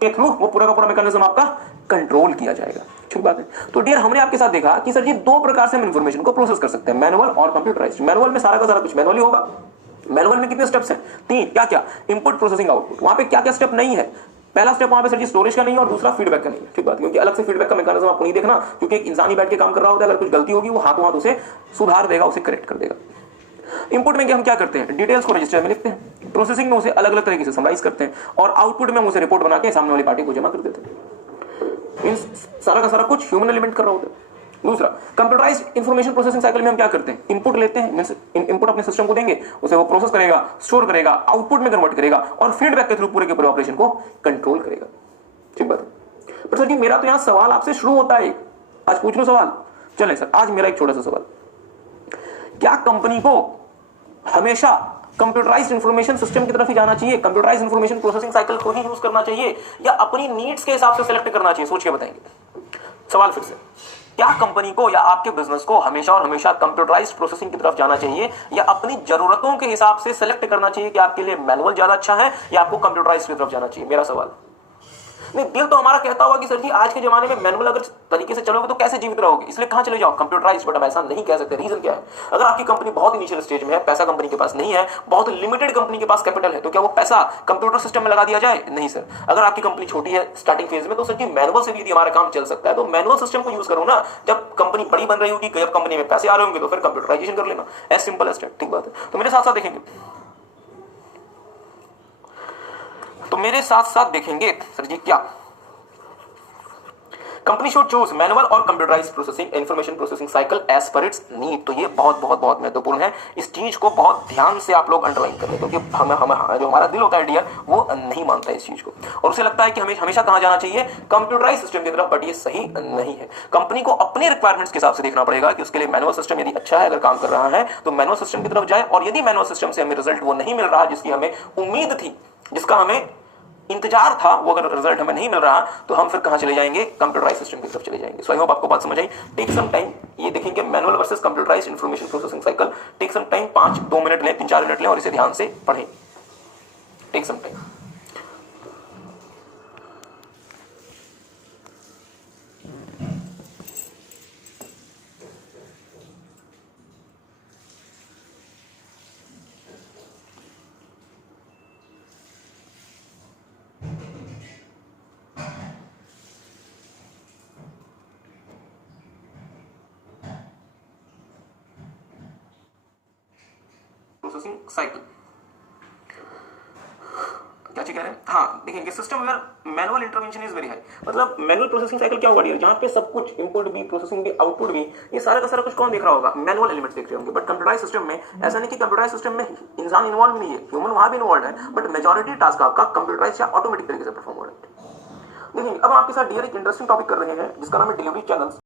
के थ्रू वो पूरा का पूरा मैकेनिज्म आपका कंट्रोल किया जाएगा। ठीक बात है। तो डियर हमने आपके साथ देखा कि सर जी दो प्रकार से हम इंफॉर्मेशन को प्रोसेस कर सकते हैं, मैनुअल और कंप्यूटराइज्ड। मैनुअल में सारा का सारा कुछ मैनुअली होगा। मैनुअल में कितने स्टेप्स हैं, 3। क्या क्या, इनपुट, प्रोसेसिंग, आउटपुट। वहां पे क्या क्या स्टेप नहीं है, पहला स्टेप वहां पे सर जी स्टोरेज का नहीं है, और दूसरा फीडबैक का नहीं है। ठीक बात, क्योंकि अलग से फीडबैक का मैकेनिज्म आपको नहीं देखना, क्योंकि एक इंसान ही बैठ के काम कर रहा होता है, अगर कुछ गलती होगी वो हाथों हाथ उसे सुधार देगा, उसे करेक्ट कर देगा। इनपुट में हम क्या करते हैं, डिटेल्स को रजिस्टर में लिखते हैं, प्रोसेसिंग में उसे अलग अलग तरीके से समराइज करते हैं, और आउटपुट में हम उसे रिपोर्ट बना के सामने वाली पार्टी को जमा कर देते हैं। सारा का सारा कुछ ह्यूमन एलिमेंट कर रहा होता है। दूसरा, कंप्यूटराइज्ड इंफॉर्मेशन प्रोसेसिंग साइकिल में हम क्या करते हैं, इनपुट लेते हैं, इनपुट अपने सिस्टम को देंगे, उसे वो प्रोसेस करेगा, स्टोर करेगा, आउटपुट में कन्वर्ट करेगा, और फीडबैक के थ्रू पूरे के पूरे ऑपरेशन को कंट्रोल करेगा। ठीक बात है। पर सर जी मेरा तो यहां सवाल आपसे शुरू होता है, आज पूछ लो सवाल। चले सर, आज मेरा एक छोटा सा सवाल, क्या कंपनी को हमेशा कंप्यूटराइज्ड इंफॉर्मेशन सिस्टम की तरफ ही जाना चाहिए, कंप्यूटराइज्ड इंफॉर्मेशन प्रोसेसिंग साइकिल को ही यूज करना चाहिए, या अपनी नीड्स के हिसाब से सिलेक्ट करना चाहिए? सोच के बताएंगे। सवाल फिर से, क्या कंपनी को या आपके बिजनेस को हमेशा और हमेशा कंप्यूटराइज्ड प्रोसेसिंग की तरफ जाना चाहिए, या अपनी जरूरतों के हिसाब से सेलेक्ट करना चाहिए कि आपके लिए मैनुअल ज्यादा अच्छा है या आपको कंप्यूटराइज्ड की तरफ जाना चाहिए? मेरा सवाल। नहीं, दिल तो हमारा कहता होगा कि सर जी आज के जमाने में मैनुअल अगर तरीके से चलोगे तो कैसे जीवित रहोगे, इसलिए कहां चले जाओ, कंप्यूटराइज्ड। बट हम ऐसा नहीं कह सकते। रीजन क्या है, अगर आपकी कंपनी बहुत इनिशियल स्टेज में है, पैसा कंपनी के पास नहीं है, बहुत लिमिटेड कंपनी के पास कैपिटल है, तो क्या वो पैसा कंप्यूटर सिस्टम में लगा दिया जाए? नहीं सर। अगर आपकी कंपनी छोटी है, स्टार्टिंग फेज में, तो सर जी मैनुअल से भी यदि हमारा काम चल सकता है तो मैनुअल सिस्टम को यूज करो ना। जब कंपनी बड़ी बन रही होगी, जब कंपनी में पैसे आ रहे होंगे, तो फिर कंप्यूटराइजेशन कर लेना, एज सिंपल एज दैट। ठीक बात है। तो मेरे साथ साथ देखेंगे, सर जी क्या कंपनी शुड चूज मैनुअल और computerised processing information processing cycle as per its need. तो ये बहुत बहुत बहुत महत्वपूर्ण है, इस चीज को बहुत ध्यान से आप लोग अंडरलाइन कर लें, क्योंकि जो हमारा दिल होता है डियर, वो नहीं मानता है इस चीज को, और उसे लगता है कि हमें हमेशा कहां जाना चाहिए, कंप्यूटराइज्ड सिस्टम की तरफ। बट ये सही नहीं है। कंपनी को अपने रिक्वायरमेंट्स के हिसाब से देखना पड़ेगा कि उसके लिए मैनुअल सिस्टम यदि अच्छा है, अगर काम कर रहा है, तो मैनुअल सिस्टम की तरफ जाए, और यदि मैनुअल सिस्टम से हमें रिजल्ट वो नहीं मिल रहा जिसकी हमें उम्मीद थी, जिसका हमें इंतजार था, वो अगर रिजल्ट हमें नहीं मिल रहा, तो हम फिर कहां चले जाएंगे, कंप्यूटराइज्ड सिस्टम की तरफ चले जाएंगे। सो आई होप आपको बात समझ आई। टेक सम टाइम, ये देखेंगे manual versus computerised information processing cycle. Take some time, 2 minute लें, 3-4 मिनट लें, और इसे ध्यान से पढ़ें। Take some time. Processing cycle क्या बच्चे कह रहे हैं हाँ देखेंगे system where manual intervention is very high, मतलब मैनुअल प्रोसेसिंग साइकिल क्या होगा डियर, जहाँ पे सब कुछ इनपुट भी प्रोसेसिंग भी आउटपुट भी ये सारा का सारा कुछ कौन देख रहा होगा, मैनुअल एलिमेंट्स देख रहे होंगे। बट कंप्यूटराइज सिस्टम में ऐसा नहीं कि कंप्यूटराइज सिस्टम में इंसान इन्वॉल्व नहीं है, ह्यूमन वहां भी इन्वॉल्व है, बट मेजॉरिटी टास्क आपका कंप्यूटराइज या ऑटोमेटिक तरीके से परफॉर्म हो रहा है। देखिए अब आपके साथ डियर एक इंटरेस्टिंग टॉपिक कर रहे हैं जिसका नाम है डिलीवरी चैनल्स।